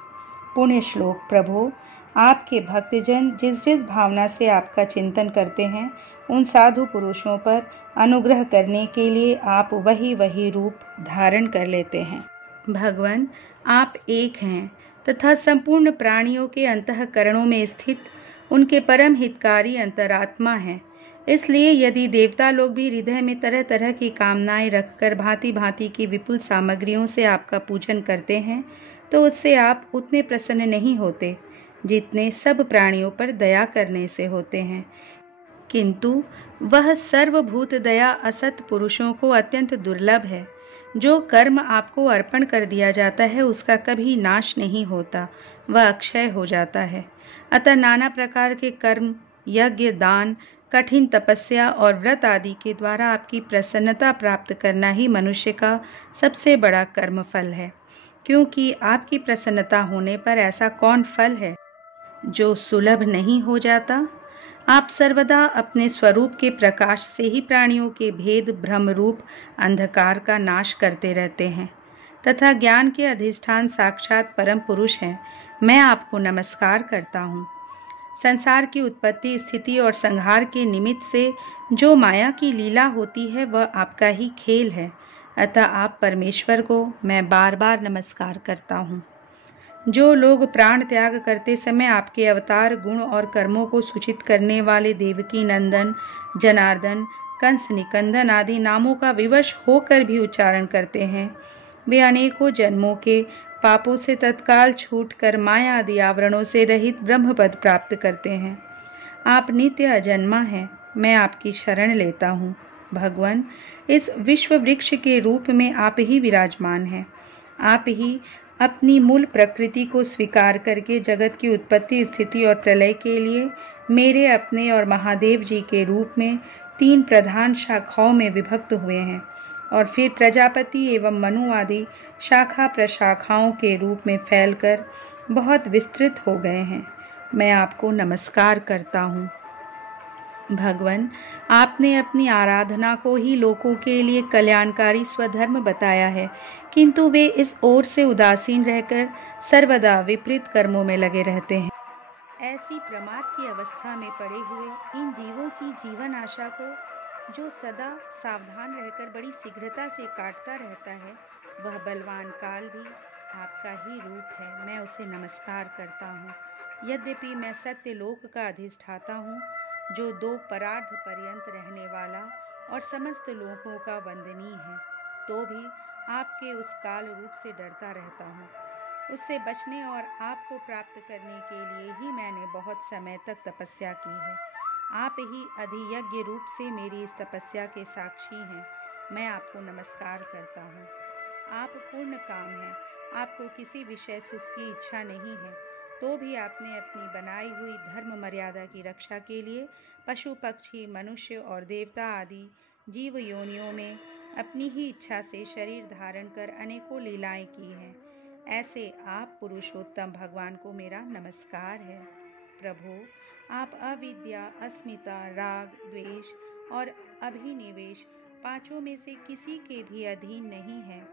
पुण्य श्लोक प्रभु, आपके भक्तजन जिस जिस भावना से आपका चिंतन करते हैं, उन साधु पुरुषों पर अनुग्रह करने के लिए आप वही वही रूप धारण कर लेते हैं। भगवान, आप एक हैं तथा संपूर्ण प्राणियों के अंतःकरणों में स्थित उनके परम हितकारी अंतरात्मा हैं। इसलिए यदि देवता लोग भी हृदय में तरह तरह की कामनाएं रखकर भांति भांति की विपुल सामग्रियों से आपका पूजन करते हैं, तो उससे आप उतने प्रसन्न नहीं होते जितने सब प्राणियों पर दया करने से होते हैं। किंतु वह सर्वभूत दया असत पुरुषों को अत्यंत दुर्लभ है। जो कर्म आपको अर्पण कर दिया जाता है उसका कभी नाश नहीं होता, वह अक्षय हो जाता है। अतः नाना प्रकार के कर्म, यज्ञ, दान, कठिन तपस्या और व्रत आदि के द्वारा आपकी प्रसन्नता प्राप्त करना ही मनुष्य का सबसे बड़ा कर्म फल है, क्योंकि आपकी प्रसन्नता होने पर ऐसा कौन फल है जो सुलभ नहीं हो जाता। आप सर्वदा अपने स्वरूप के प्रकाश से ही प्राणियों के भेद भ्रम रूप अंधकार का नाश करते रहते हैं तथा ज्ञान के अधिष्ठान साक्षात परम पुरुष हैं। मैं आपको नमस्कार करता हूँ। संसार की उत्पत्ति, स्थिति और संहार के निमित्त से जो माया की लीला होती है वह आपका ही खेल है। अतः आप परमेश्वर को मैं बार बार नमस्कार करता हूँ। जो लोग प्राण त्याग करते समय आपके अवतार, गुण और कर्मों को सूचित करने वाले देवकी नंदन, जनार्दन, कंस निकंदन आदि नामों का विवश होकर भी उच्चारण करते हैं, वे अनेकों जन्मों के पापों से तत्काल छूटकर माया आदि आवरणों से रहित ब्रह्मपद प्राप्त करते हैं। आप नित्य अजन्मा हैं, मैं आपकी शरण लेता हूँ। भगवान, इस विश्व वृक्ष के रूप में आप ही विराजमान हैं। आप ही अपनी मूल प्रकृति को स्वीकार करके जगत की उत्पत्ति, स्थिति और प्रलय के लिए मेरे अपने और महादेव जी के रूप में 3 प्रधान शाखाओं में विभक्त हुए हैं और फिर प्रजापति एवं मनु आदि शाखा प्रशाखाओं के रूप में फैलकर बहुत विस्तृत हो गए हैं। मैं आपको नमस्कार करता हूँ। भगवान, आपने अपनी आराधना को ही लोगों के लिए कल्याणकारी स्वधर्म बताया है, किंतु वे इस ओर से उदासीन रहकर सर्वदा विपरीत कर्मों में लगे रहते हैं। ऐसी प्रमाद की अवस्था में पड़े हुए इन जीवों की जीवन आशा को जो सदा सावधान रहकर बड़ी शीघ्रता से काटता रहता है, वह बलवान काल भी आपका ही रूप है। मैं उसे नमस्कार करता हूँ। यद्यपि मैं सत्य लोक का अधिष्ठाता हूँ, जो 2 परार्ध पर्यंत रहने वाला और समस्त लोगों का वंदनीय है, तो भी आपके उस काल रूप से डरता रहता हूँ। उससे बचने और आपको प्राप्त करने के लिए ही मैंने बहुत समय तक तपस्या की है। आप ही अधियज्ञ रूप से मेरी इस तपस्या के साक्षी हैं। मैं आपको नमस्कार करता हूँ। आप पूर्ण काम हैं। आपको किसी विषय सुख की इच्छा नहीं है, तो भी आपने अपनी बनाई हुई धर्म मर्यादा की रक्षा के लिए पशु, पक्षी, मनुष्य और देवता आदि जीव योनियों में अपनी ही इच्छा से शरीर धारण कर अनेकों लीलाएं की हैं। ऐसे आप पुरुषोत्तम भगवान को मेरा नमस्कार है। प्रभु, आप अविद्या, अस्मिता, राग, द्वेष और अभिनिवेश 5 में से किसी के भी अधीन नहीं हैं।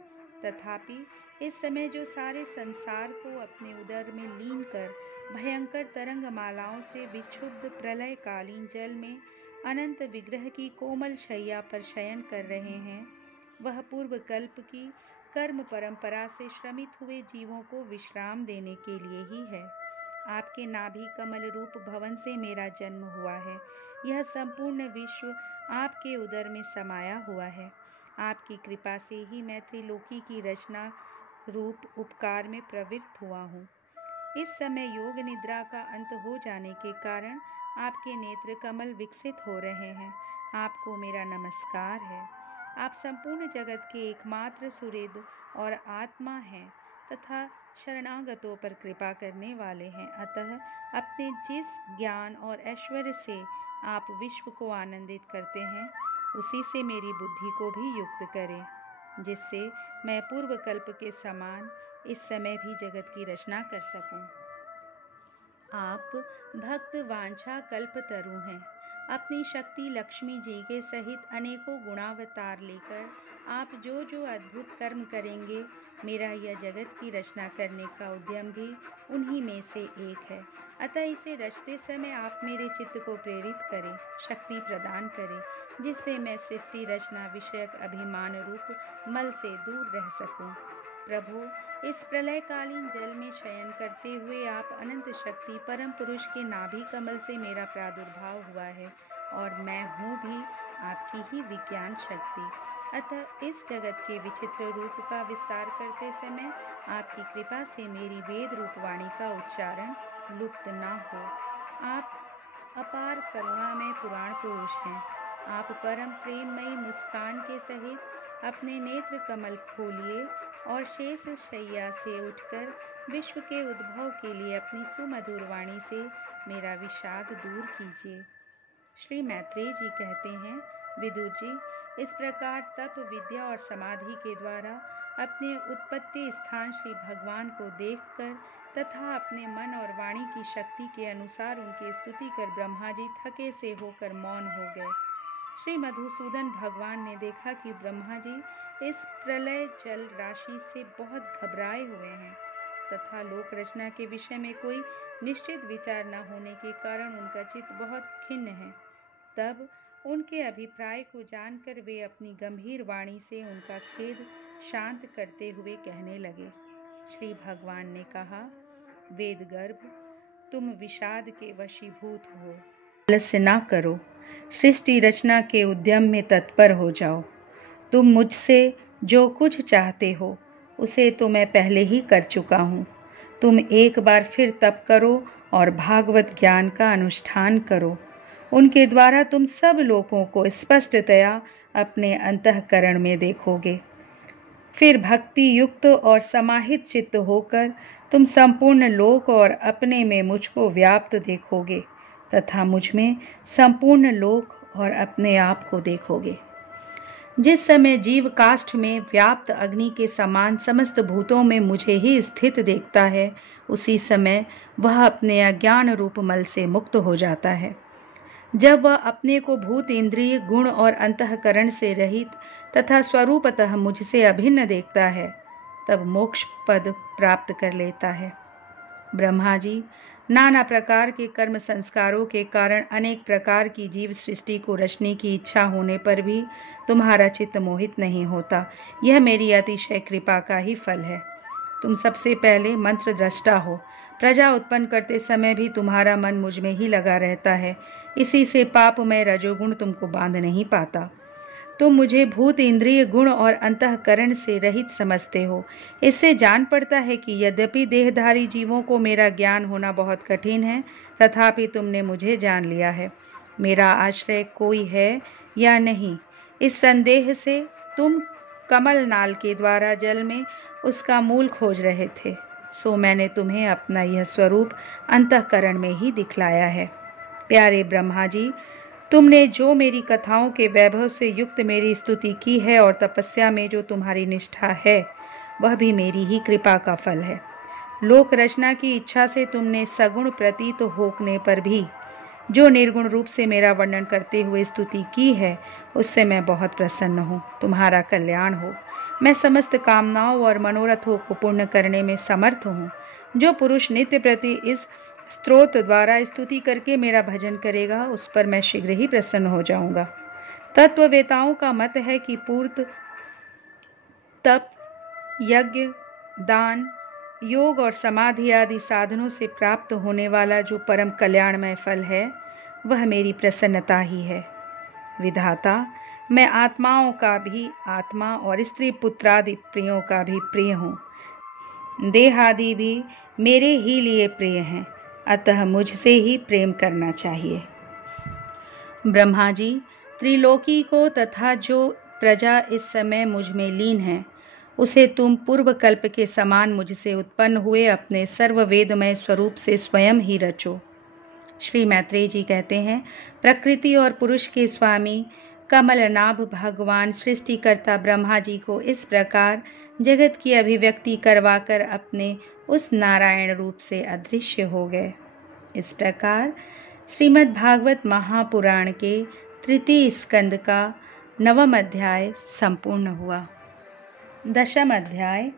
तथापि इस समय जो सारे संसार को अपने उदर में लीन कर भयंकर तरंग मालाओं से विक्षुब्ध प्रलयकालीन जल में अनंत विग्रह की कोमल शैया पर शयन कर रहे हैं, वह पूर्व कल्प की कर्म परंपरा से श्रमित हुए जीवों को विश्राम देने के लिए ही है। आपके नाभि कमल रूप भवन से मेरा जन्म हुआ है। यह संपूर्ण विश्व आपके उदर में समाया हुआ है। आपकी कृपा से ही मैं त्रिलोकी की रचना रूप उपकार में प्रवृत्त हुआ हूँ। इस समय योग निद्रा का अंत हो जाने के कारण आपके नेत्र कमल विकसित हो रहे हैं। आपको मेरा नमस्कार है। आप संपूर्ण जगत के एकमात्र सुहृद और आत्मा हैं तथा शरणागतों पर कृपा करने वाले हैं। अतः अपने जिस ज्ञान और ऐश्वर्य से आप विश्व को आनंदित करते हैं, उसी से मेरी बुद्धि को भी युक्त करें, जिससे मैं पूर्व कल्प के समान इस समय भी जगत की रचना कर सकूं। आप भक्त वांछा कल्पतरु हैं। अपनी शक्ति लक्ष्मी जी के सहित अनेकों गुणावतार लेकर आप जो जो अद्भुत कर्म करेंगे, मेरा यह जगत की रचना करने का उद्यम भी उन्हीं में से एक है। अतः इसे रचते समय आप मेरे चित्त को प्रेरित करें, शक्ति प्रदान करें, जिससे मैं सृष्टि रचना विषयक अभिमान रूप मल से दूर रह सकूं। प्रभु, इस प्रलयकालीन जल में शयन करते हुए आप अनंत शक्ति परम पुरुष के नाभि कमल से मेरा प्रादुर्भाव हुआ है और मैं हूँ भी आपकी ही विज्ञान शक्ति। अतः इस जगत के विचित्र रूप का विस्तार करते समय आपकी कृपा से मेरी वेद रूप वाणी का उच्चारण लुप्त न हो। आप अपार करुणा में पुराण पुरुष हैं। आप परम प्रेममयी मुस्कान के सहित अपने नेत्र कमल खोलिए और शेष शैया से उठकर विश्व के उद्भव के लिए अपनी सुमधुर वाणी से मेरा विषाद दूर कीजिए। श्री मैत्रेय जी कहते हैं, विदुर जी, इस प्रकार तप, विद्या और समाधि के द्वारा अपने उत्पत्ति स्थान श्री भगवान को देखकर तथा अपने मन और वाणी की शक्ति के अनुसार उनकी स्तुति कर ब्रह्मा जी थके से होकर मौन हो गए। श्री मधुसूदन भगवान ने देखा कि ब्रह्मा जी इस प्रलय जल राशि से बहुत घबराए हुए हैं तथा लोक रचना के विषय में कोई निश्चित विचार न होने के कारण उनका चित्त बहुत खिन्न है। तब उनके अभिप्राय को जानकर वे अपनी गंभीर वाणी से उनका खेद शांत करते हुए कहने लगे। श्री भगवान ने कहा, वेदगर्भ, तुम विषाद के वशीभूत हो, आलस्य ना करो, सृष्टि रचना के उद्यम में तत्पर हो जाओ। तुम मुझसे जो कुछ चाहते हो उसे तो मैं पहले ही कर चुका हूँ। तुम एक बार फिर तप करो और भागवत ज्ञान का अनुष्ठान करो। उनके द्वारा तुम सब लोगों को स्पष्टतया अपने अंतःकरण में देखोगे। फिर भक्ति युक्त और समाहित चित्त होकर तुम संपूर्ण लोक और अपने में मुझको व्याप्त देखोगे तथा मुझ में संपूर्ण लोक और अपने आप को देखोगे। जिस समय जीव काष्ठ में व्याप्त अग्नि के समान समस्त भूतों में मुझे ही स्थित देखता है, उसी समय वह अपने अज्ञान रूप मल से मुक्त हो जाता है। जब वह अपने को भूत इंद्रिय गुण और अंतःकरण से रहित तथा स्वरूपतः मुझसे अभिन्न देखता है, तब मोक्ष पद प्राप्त कर लेता है। ब्रह्मा जी, नाना प्रकार के कर्म संस्कारों के कारण अनेक प्रकार की जीव सृष्टि को रचने की इच्छा होने पर भी तुम्हारा चित्त मोहित नहीं होता। यह मेरी अतिशय कृपा का ही फल है। तुम सबसे पहले मंत्र दृष्टा हो। प्रजा उत्पन्न करते समय भी तुम्हारा मन मुझ में ही लगा रहता है। इसी से पापमय रजोगुण तुमको बांध नहीं पाता। तुम मुझे भूत इंद्रिय गुण और अंतःकरण से रहित समझते हो। इससे जान पड़ता है कि यद्यपि देहधारी जीवों को मेरा ज्ञान होना बहुत कठिन है, तथापि तुमने मुझे जान लिया है। मेरा आश्रय कोई है या नहीं, इस संदेह से तुम कमल नाल के द्वारा जल में उसका मूल खोज रहे थे, सो मैंने तुम्हें अपना यह स्वरूप अंतःकरण में ही दिखलाया है। प्यारे ब्रह्मा जी, तुमने जो मेरी कथाओं के वैभव से युक्त मेरी स्तुति की है और तपस्या में जो तुम्हारी निष्ठा है, वह भी मेरी ही कृपा का फल है। लोक रचना की इच्छा से तुमने सगुण प्रतीत होने पर भी जो निर्गुण रूप से मेरा वर्णन करते हुए स्तुति की है, उससे मैं बहुत प्रसन्न हूँ। तुम्हारा कल्याण हो। मैं समस्त कामनाओं और मनोरथों को पूर्ण करने में समर्थ हूँ। जो पुरुष नित्य प्रति इस स्तोत्र द्वारा स्तुति करके मेरा भजन करेगा, उस पर मैं शीघ्र ही प्रसन्न हो जाऊंगा। तत्ववेताओं का मत है कि पूर्त तप, यज्ञ, दान, योग और समाधि आदि साधनों से प्राप्त होने वाला जो परम कल्याणमय फल है, वह मेरी प्रसन्नता ही है। विधाता, मैं आत्माओं का भी आत्मा और स्त्री पुत्रादि प्रियों का भी प्रिय हूँ। देहादि भी मेरे ही लिए प्रिय हैं, अतः मुझसे ही प्रेम करना चाहिए। ब्रह्मा जी, त्रिलोकी को तथा जो प्रजा इस समय मुझ में लीन है, उसे तुम पूर्व कल्प के समान मुझसे उत्पन्न हुए अपने सर्ववेदमय स्वरूप से स्वयं ही रचो। श्री मैत्रेय जी कहते हैं, प्रकृति और पुरुष के स्वामी कमलनाभ भगवान सृष्टिकर्ता ब्रह्मा जी को इस प्रकार जगत की अभिव्यक्ति करवाकर अपने उस नारायण रूप से अदृश्य हो गए। इस प्रकार श्रीमद् भागवत महापुराण के तृतीय स्कंद का 9वां अध्याय संपूर्ण हुआ। 10वां अध्याय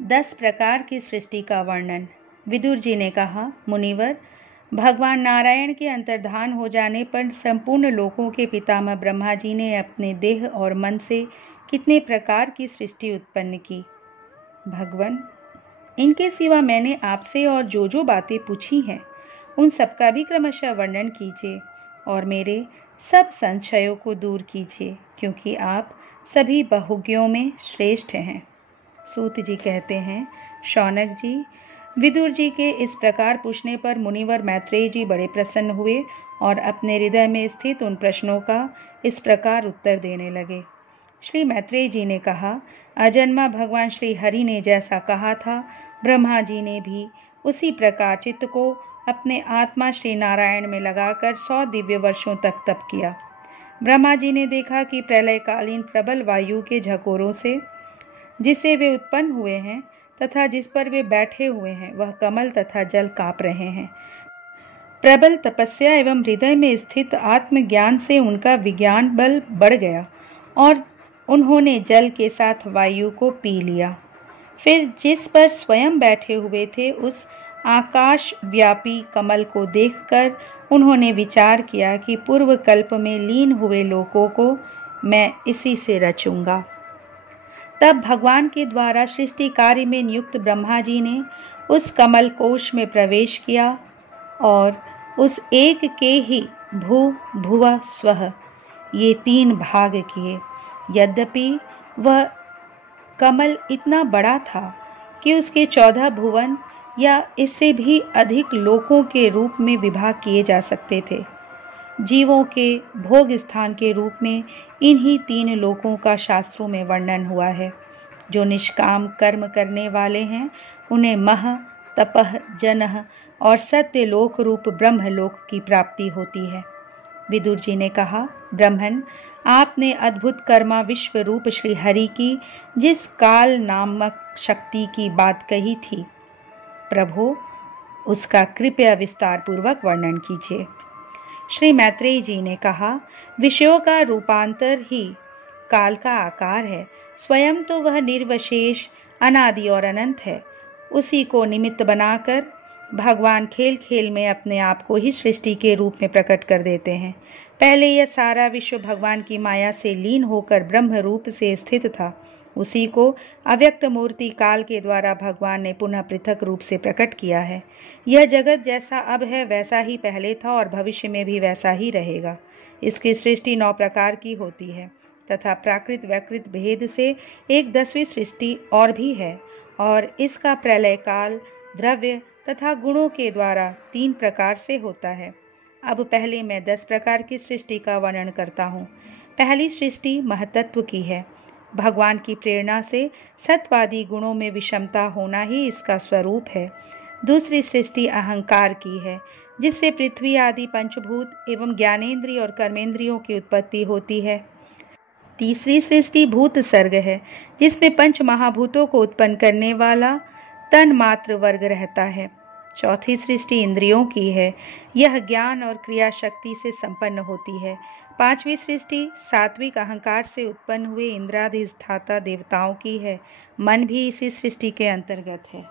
10 प्रकार की सृष्टि का वर्णन। विदुर जी ने कहा, मुनिवर, भगवान नारायण के अंतर्धान हो जाने पर संपूर्ण लोकों के पितामह ब्रह्मा जी ने अपने देह और मन से कितने प्रकार की सृष्टि उत्पन्न की। भगवान, इनके सिवा मैंने आपसे और जो जो बातें पूछी हैं, उन सबका भी क्रमशः वर्णन कीजिए और मेरे सब संशयों को दूर कीजिए, क्योंकि आप सभी बहुज्ञों में श्रेष्ठ हैं। सूत जी कहते हैं, शौनक जी, विदुर जी के इस प्रकार पूछने पर मुनिवर मैत्रेय जी बड़े प्रसन्न हुए और अपने हृदय में स्थित उन प्रश्नों का इस प्रकार उत्तर देने लगे। श्री मैत्रेय जी ने कहा, अजन्मा भगवान श्री हरि ने जैसा कहा था, ब्रह्मा जी ने भी उसी प्रकार चित्त को अपने आत्मा श्री नारायण में लगाकर 100 दिव्य वर्षों तक तप किया। ब्रह्मा जी ने देखा कि प्रलयकालीन प्रबल वायु के झकोरों से जिससे वे उत्पन्न हुए हैं तथा जिस पर वे बैठे हुए हैं, वह कमल तथा जल कांप रहे हैं। प्रबल तपस्या एवं हृदय में स्थित आत्मज्ञान से उनका विज्ञान बल बढ़ गया और उन्होंने जल के साथ वायु को पी लिया। फिर जिस पर स्वयं बैठे हुए थे, उस आकाश व्यापी कमल को देखकर उन्होंने विचार किया कि पूर्व कल्प में लीन हुए लोकों को मैं इसी से रचूंगा। तब भगवान के द्वारा सृष्टि कार्य में नियुक्त ब्रह्मा जी ने उस कमल कोश में प्रवेश किया और उस एक के ही भू भुव स्वः ये 3 भाग किए। यद्यपि वह कमल इतना बड़ा था कि उसके 14 भुवन या इससे भी अधिक लोकों के रूप में विभाग किए जा सकते थे। जीवों के भोग स्थान के रूप में इन्हीं 3 लोकों का शास्त्रों में वर्णन हुआ है। जो निष्काम कर्म करने वाले हैं उन्हें मह, तपह, जनः और सत्य लोक रूप ब्रह्मलोक की प्राप्ति होती है। विदुर जी ने कहा, ब्रह्मन, आपने अद्भुत कर्मा विश्व रूप श्री हरि की जिस काल नामक शक्ति की बात कही थी, प्रभु उसका कृपया विस्तार पूर्वक वर्णन कीजिए। श्री मैत्रेयी जी ने कहा, विषयों का रूपांतर ही काल का आकार है। स्वयं तो वह निर्विशेष, अनादि और अनंत है। उसी को निमित्त बनाकर भगवान खेल खेल में अपने आप को ही सृष्टि के रूप में प्रकट कर देते हैं। पहले यह सारा विश्व भगवान की माया से लीन होकर ब्रह्म रूप से स्थित था। उसी को अव्यक्त मूर्ति काल के द्वारा भगवान ने पुनः पृथक रूप से प्रकट किया है। यह जगत जैसा अब है वैसा ही पहले था और भविष्य में भी वैसा ही रहेगा। इसकी सृष्टि 9 प्रकार की होती है तथा प्राकृत वैकृत भेद से एक 10वीं सृष्टि और भी है, और इसका प्रलय काल, द्रव्य तथा गुणों के द्वारा 3 प्रकार से होता है। अब पहले मैं 10 प्रकार की सृष्टि का वर्णन करता हूँ। पहली सृष्टि महतत्व की है। भगवान की प्रेरणा से सत्वादी गुणों में विषमता होना ही इसका स्वरूप है। दूसरी सृष्टि अहंकार की है, जिससे पृथ्वी आदि पंचभूत एवं ज्ञानेंद्रिय और कर्मेंद्रियों की उत्पत्ति होती है। तीसरी सृष्टि भूत सर्ग है, जिसमें 5 महाभूतों को उत्पन्न करने वाला तन मात्र वर्ग रहता है। चौथी सृष्टि इंद्रियों की है, यह ज्ञान और क्रिया शक्ति से संपन्न होती है। 5वीं सृष्टि सात्विक अहंकार से उत्पन्न हुए इंद्राधिष्ठाता देवताओं की है। मन भी इसी सृष्टि के अंतर्गत है।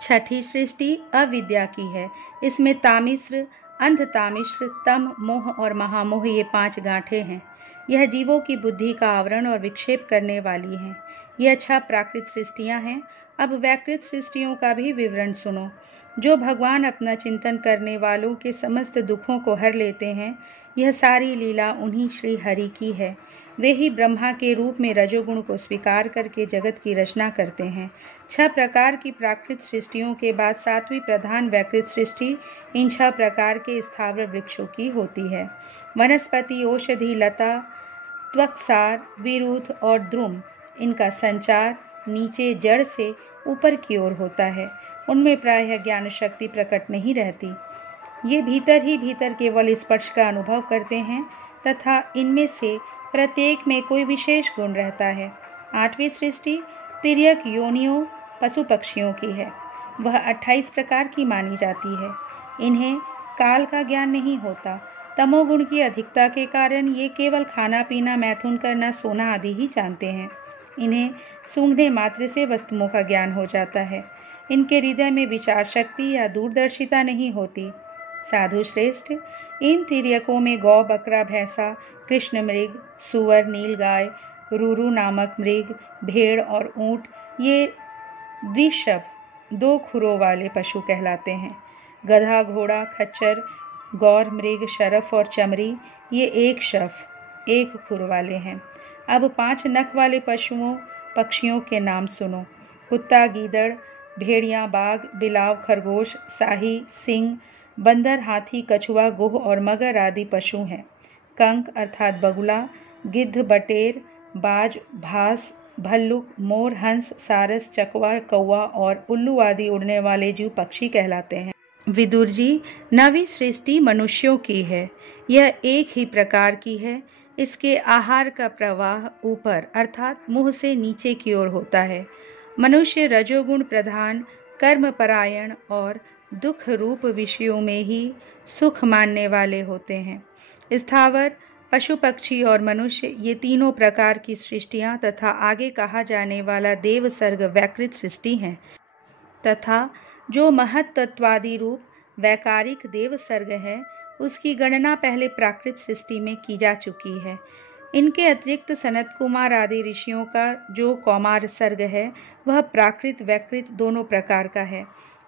छठी सृष्टि अविद्या की है। इसमें तामिश्र, अंधतामिश्र, तम, मोह और महामोह ये 5 गांठें हैं। यह जीवों की बुद्धि का आवरण और विक्षेप करने वाली हैं। यह 6 प्राकृत सृष्टियां हैं। अब वैकृत सृष्टियों का भी विवरण सुनो। जो भगवान अपना चिंतन करने वालों के समस्त दुखों को हर लेते हैं, यह सारी लीला उन्हीं श्री हरि की है। वे ही ब्रह्मा के रूप में रजोगुण को स्वीकार करके जगत की रचना करते हैं। 6 प्रकार की प्राकृत सृष्टियों के बाद 7वीं प्रधान वैकृत सृष्टि इन 6 प्रकार के स्थावर वृक्षों की होती है। वनस्पति, औषधि, लता, त्वक्सार, विरुद्ध और द्रुम, इनका संचार नीचे जड़ से ऊपर की ओर होता है। उनमें प्रायः ज्ञान शक्ति प्रकट नहीं रहती। ये भीतर ही भीतर केवल स्पर्श का अनुभव करते हैं तथा इनमें से प्रत्येक में कोई विशेष गुण रहता है। 8वीं सृष्टि तिर्यक योनियों पशु पक्षियों की है। वह 28 प्रकार की मानी जाती है। इन्हें काल का ज्ञान नहीं होता। तमोगुण की अधिकता के कारण ये केवल खाना पीना, मैथुन करना, सोना आदि ही जानते हैं। इन्हें सूंघने मात्र से वस्तुओं का ज्ञान हो जाता है। इनके हृदय में विचार शक्ति या दूरदर्शिता नहीं होती। साधु श्रेष्ठ, इन तिर्यकों में गौ, बकरा, भैंसा, कृष्ण मृग, सुअर, नीलगाय, रुरु नामक मृग, भेड़ और ऊंट ये द्विशव 2 खुरों वाले पशु कहलाते हैं। गधा, घोड़ा, खच्चर, गौर, मृग, शरफ और चमरी ये 1 शव 1 खुर वाले हैं। अब 5 नख वाले पक्षियों के नाम सुनो। कुत्ता, गीदड़, भेड़िया, बाघ, बिलाव, खरगोश, साही, सिंह, बंदर, हाथी, कछुआ, गोह और मगर आदि पशु हैं। कंक अर्थात बगुला, गिद्ध, बटेर, बाज, भास, भल्लुक, मोर, हंस, सारस, चकवा, कौवा और उल्लू आदि उड़ने वाले जीव पक्षी कहलाते हैं। विदुर जी, 9वीं सृष्टि मनुष्यों की है। यह एक ही प्रकार की है। इसके आहार का प्रवाह ऊपर अर्थात मुंह से नीचे की ओर होता है। मनुष्य रजोगुण प्रधान, कर्मपरायण और दुख रूप विषयों में ही सुख मानने वाले होते हैं। स्थावर, पशु पक्षी और मनुष्य ये तीनों प्रकार की सृष्टियां तथा आगे कहा जाने वाला देव सर्ग वैकृत सृष्टि हैं तथा जो महत्त्वादि रूप वैकारिक देव सर्ग है उसकी गणना पहले प्राकृत सृष्टि में की जा चुकी है। इनके अतिरिक्त सनत कुमार आदि ऋषियों का जो कौमार सर्ग है वह प्राकृत वैकृत दोनों प्रकार का है।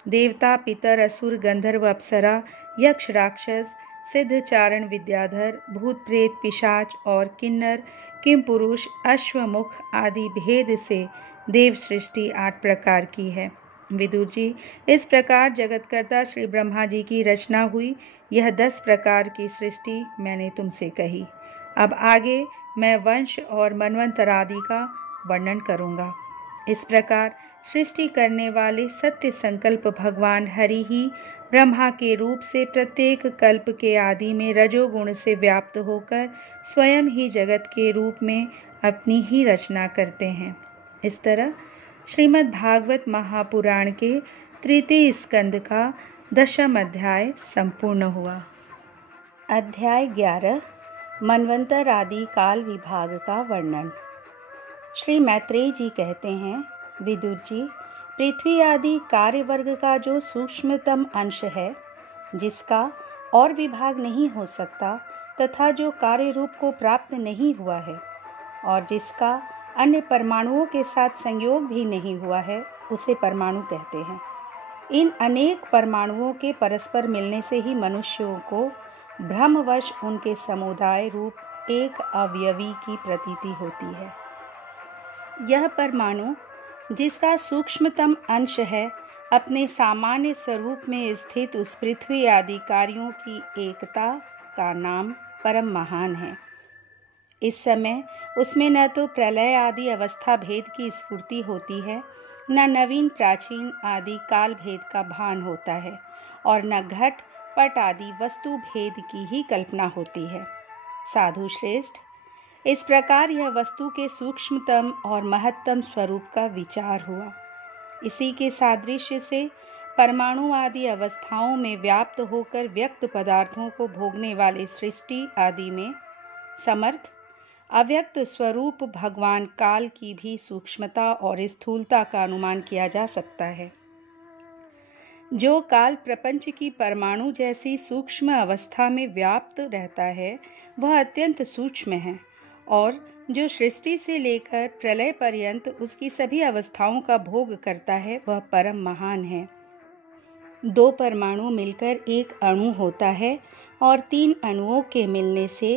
देवता, पितर, असुर, गंधर्व, अप्सरा, यक्ष, राक्षस, सिद्ध, चारण, विद्याधर, भूत, प्रेत, पिशाच और किन्नर, किम पुरुष, अश्वमुख आदि भेद से देव सृष्टि 8 प्रकार की है। विदुर जी, इस प्रकार जगतकर्ता श्री ब्रह्मा जी की रचना हुई। यह 10 प्रकार की सृष्टि मैंने तुमसे कही। अब आगे मैं वंश और मनवंतर आदि का वर्णन करूँगा। इस प्रकार सृष्टि करने वाले सत्य संकल्प भगवान हरि ही ब्रह्मा के रूप से प्रत्येक कल्प के आदि में रजोगुण से व्याप्त होकर स्वयं ही जगत के रूप में अपनी ही रचना करते हैं। इस तरह श्रीमद् भागवत महापुराण के तृतीय स्कंद का 10वां अध्याय संपूर्ण हुआ। अध्याय 11 मनवंतर आदि काल विभाग का वर्णन। श्री मैत्रेय जी कहते हैं, विदुर जी, पृथ्वी आदि कार्य वर्ग का जो सूक्ष्मतम अंश है, जिसका और विभाग नहीं हो सकता तथा जो कार्य रूप को प्राप्त नहीं हुआ है और जिसका अन्य परमाणुओं के साथ संयोग भी नहीं हुआ है, उसे परमाणु कहते हैं। इन अनेक परमाणुओं के परस्पर मिलने से ही मनुष्यों को भ्रमवश उनके समुदाय रूप एक अवयवी की प्रतीति होती है। यह परमाणु, जिसका सूक्ष्मतम अंश है, अपने सामान्य स्वरूप में स्थित उस पृथ्वी आदि कार्यों की एकता का नाम परम महान है। इस समय उसमें न तो प्रलय आदि अवस्था भेद की स्फूर्ति होती है, न नवीन प्राचीन आदि काल भेद का भान होता है और न घट पट आदि वस्तु भेद की ही कल्पना होती है। साधु श्रेष्ठ, इस प्रकार यह वस्तु के सूक्ष्मतम और महत्तम स्वरूप का विचार हुआ। इसी के सादृश्य से परमाणु आदि अवस्थाओं में व्याप्त होकर व्यक्त पदार्थों को भोगने वाले सृष्टि आदि में समर्थ अव्यक्त स्वरूप भगवान काल की भी सूक्ष्मता और स्थूलता का अनुमान किया जा सकता है। जो काल प्रपंच की परमाणु जैसी सूक्ष्म अवस्था में व्याप्त रहता है, वह अत्यंत सूक्ष्म है और जो सृष्टि से लेकर प्रलय पर्यंत उसकी सभी अवस्थाओं का भोग करता है, वह परम महान है। 2 परमाणु मिलकर एक अणु होता है और 3 अणुओं के मिलने से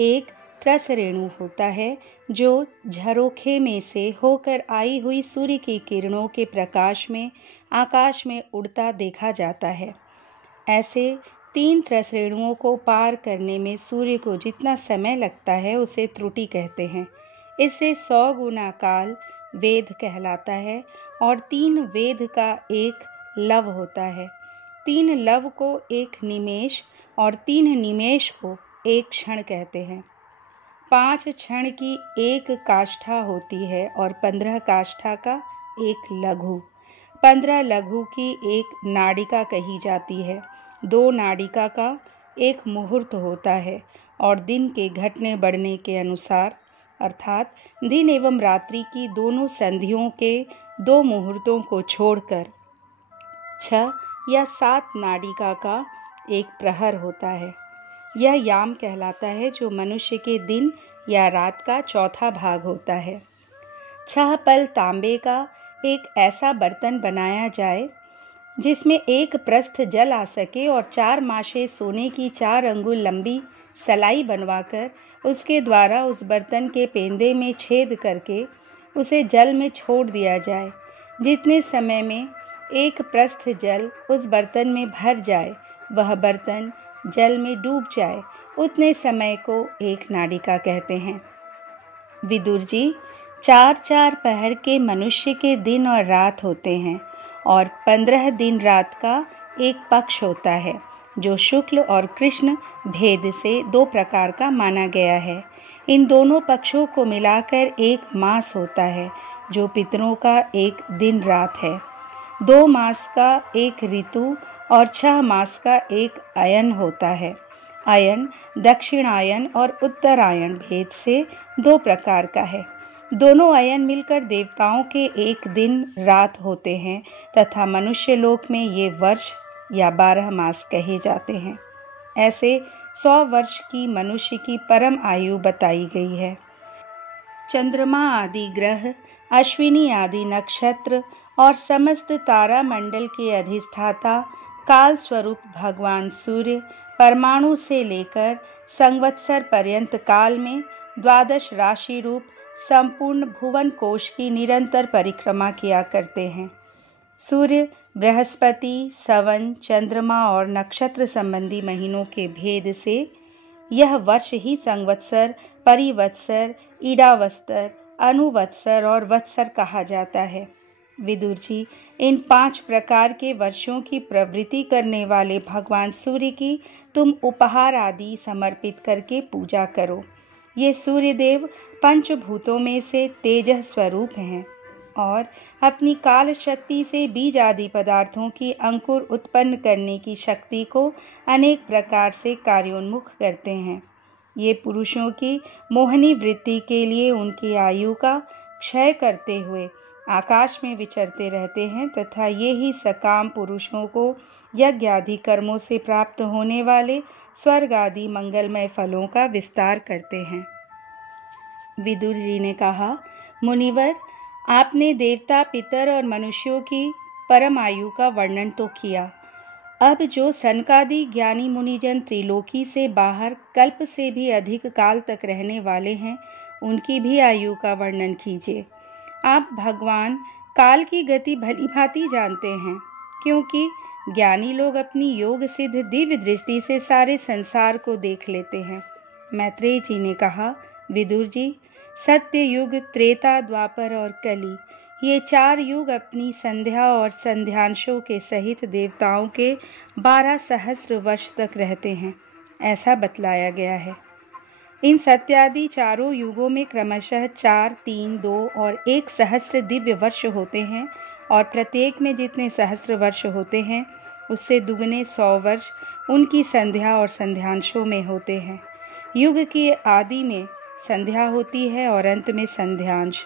एक त्रस रेणु होता है, जो झरोखे में से होकर आई हुई सूर्य की किरणों के प्रकाश में आकाश में उड़ता देखा जाता है। ऐसे 3 त्रस रेणुओं को पार करने में सूर्य को जितना समय लगता है, उसे त्रुटि कहते हैं। इससे 100 गुना काल वेद कहलाता है और 3 वेद का एक लव होता है। 3 लव को एक निमेष और 3 निमेष को एक क्षण कहते हैं। 5 क्षण की एक काष्ठा होती है और 15 काष्ठा का एक लघु। 15 लघु की एक नाडिका कही जाती है। 2 नाडिका का एक मुहूर्त होता है और दिन के घटने बढ़ने के अनुसार, अर्थात दिन एवं रात्रि की दोनों संधियों के 2 मुहूर्तों को छोड़कर 6 या 7 नाडिका का एक प्रहर होता है। यह याम कहलाता है, जो मनुष्य के दिन या रात का चौथा भाग होता है। 6 पल तांबे का एक ऐसा बर्तन बनाया जाए जिसमें एक प्रस्थ जल आ सके और 4 माशे सोने की 4 अंगुल लंबी सलाई बनवाकर उसके द्वारा उस बर्तन के पेंदे में छेद करके उसे जल में छोड़ दिया जाए। जितने समय में एक प्रस्थ जल उस बर्तन में भर जाए, वह बर्तन जल में डूब जाए, उतने समय को एक नाडिका कहते हैं। विदुर जी, 4-4 पहर के मनुष्य के दिन और रात होते हैं और 15 दिन रात का एक पक्ष होता है, जो शुक्ल और कृष्ण भेद से 2 प्रकार का माना गया है। इन दोनों पक्षों को मिलाकर एक मास होता है, जो पितरों का एक दिन रात है। 2 मास का एक ऋतु और 6 मास का एक अयन होता है। अयन दक्षिणायन और उत्तरायण भेद से 2 प्रकार का है। दोनों अयन मिलकर देवताओं के एक दिन रात होते हैं तथा मनुष्य लोक में ये वर्ष या 12 मास कहे जाते हैं। ऐसे 100 वर्ष की मनुष्य की परम आयु बताई गई है। चंद्रमा आदि ग्रह, अश्विनी आदि नक्षत्र और समस्त तारा मंडल के अधिष्ठाता काल स्वरूप भगवान सूर्य परमाणु से लेकर संवत्सर पर्यंत काल में 12 राशि रूप संपूर्ण भुवन कोश की निरंतर परिक्रमा किया करते हैं। सूर्य, बृहस्पति, सवन, चंद्रमा और नक्षत्र संबंधी महीनों के भेद से यह वर्ष ही संवत्सर, परिवत्सर, ईरावस्तर अनुवत्सर और वत्सर कहा जाता है। विदुर जी, इन 5 प्रकार के वर्षों की प्रवृत्ति करने वाले भगवान सूर्य की तुम उपहार आदि समर्पित करके पूजा करो। ये सूर्यदेव पंचभूतों में से तेजः स्वरूप हैं और अपनी काल शक्ति से बीज आदि पदार्थों की अंकुर उत्पन्न करने की शक्ति को अनेक प्रकार से कार्योन्मुख करते हैं। ये पुरुषों की मोहनी वृत्ति के लिए उनकी आयु का क्षय करते हुए आकाश में विचरते रहते हैं तथा ये ही सकाम पुरुषों को यज्ञ आदि कर्मों से प्राप्त होने वाले स्वर्ग आदि मंगलमय फलों का विस्तार करते हैं। विदुर जी ने कहा, मुनिवर, आपने देवता, पितर और मनुष्यों की परम आयु का वर्णन तो किया। अब जो सनकादि ज्ञानी मुनिजन त्रिलोकी से बाहर कल्प से भी अधिक काल तक रहने वाले हैं, उनकी भी आयु का वर्णन कीजिए। आप भगवान काल की गति भली भांति जानते हैं, क्योंकि ज्ञानी लोग अपनी योग सिद्ध दिव्य दृष्टि से सारे संसार को देख लेते हैं। मैत्रेय जी ने कहा, विदुर जी, सत्य युग, त्रेता, द्वापर और कली, ये 4 युग अपनी संध्या और संध्यांशों के सहित देवताओं के 12 सहस्र वर्ष तक रहते हैं, ऐसा बतलाया गया है। इन सत्यादि चारों युगों में क्रमशः 4, 3, 2 और 1 सहस्र दिव्य वर्ष होते हैं और प्रत्येक में जितने सहस्र वर्ष होते हैं उससे दुगने 100 वर्ष उनकी संध्या और संध्यांशों में होते हैं। युग की आदि में संध्या होती है और अंत में संध्यांश।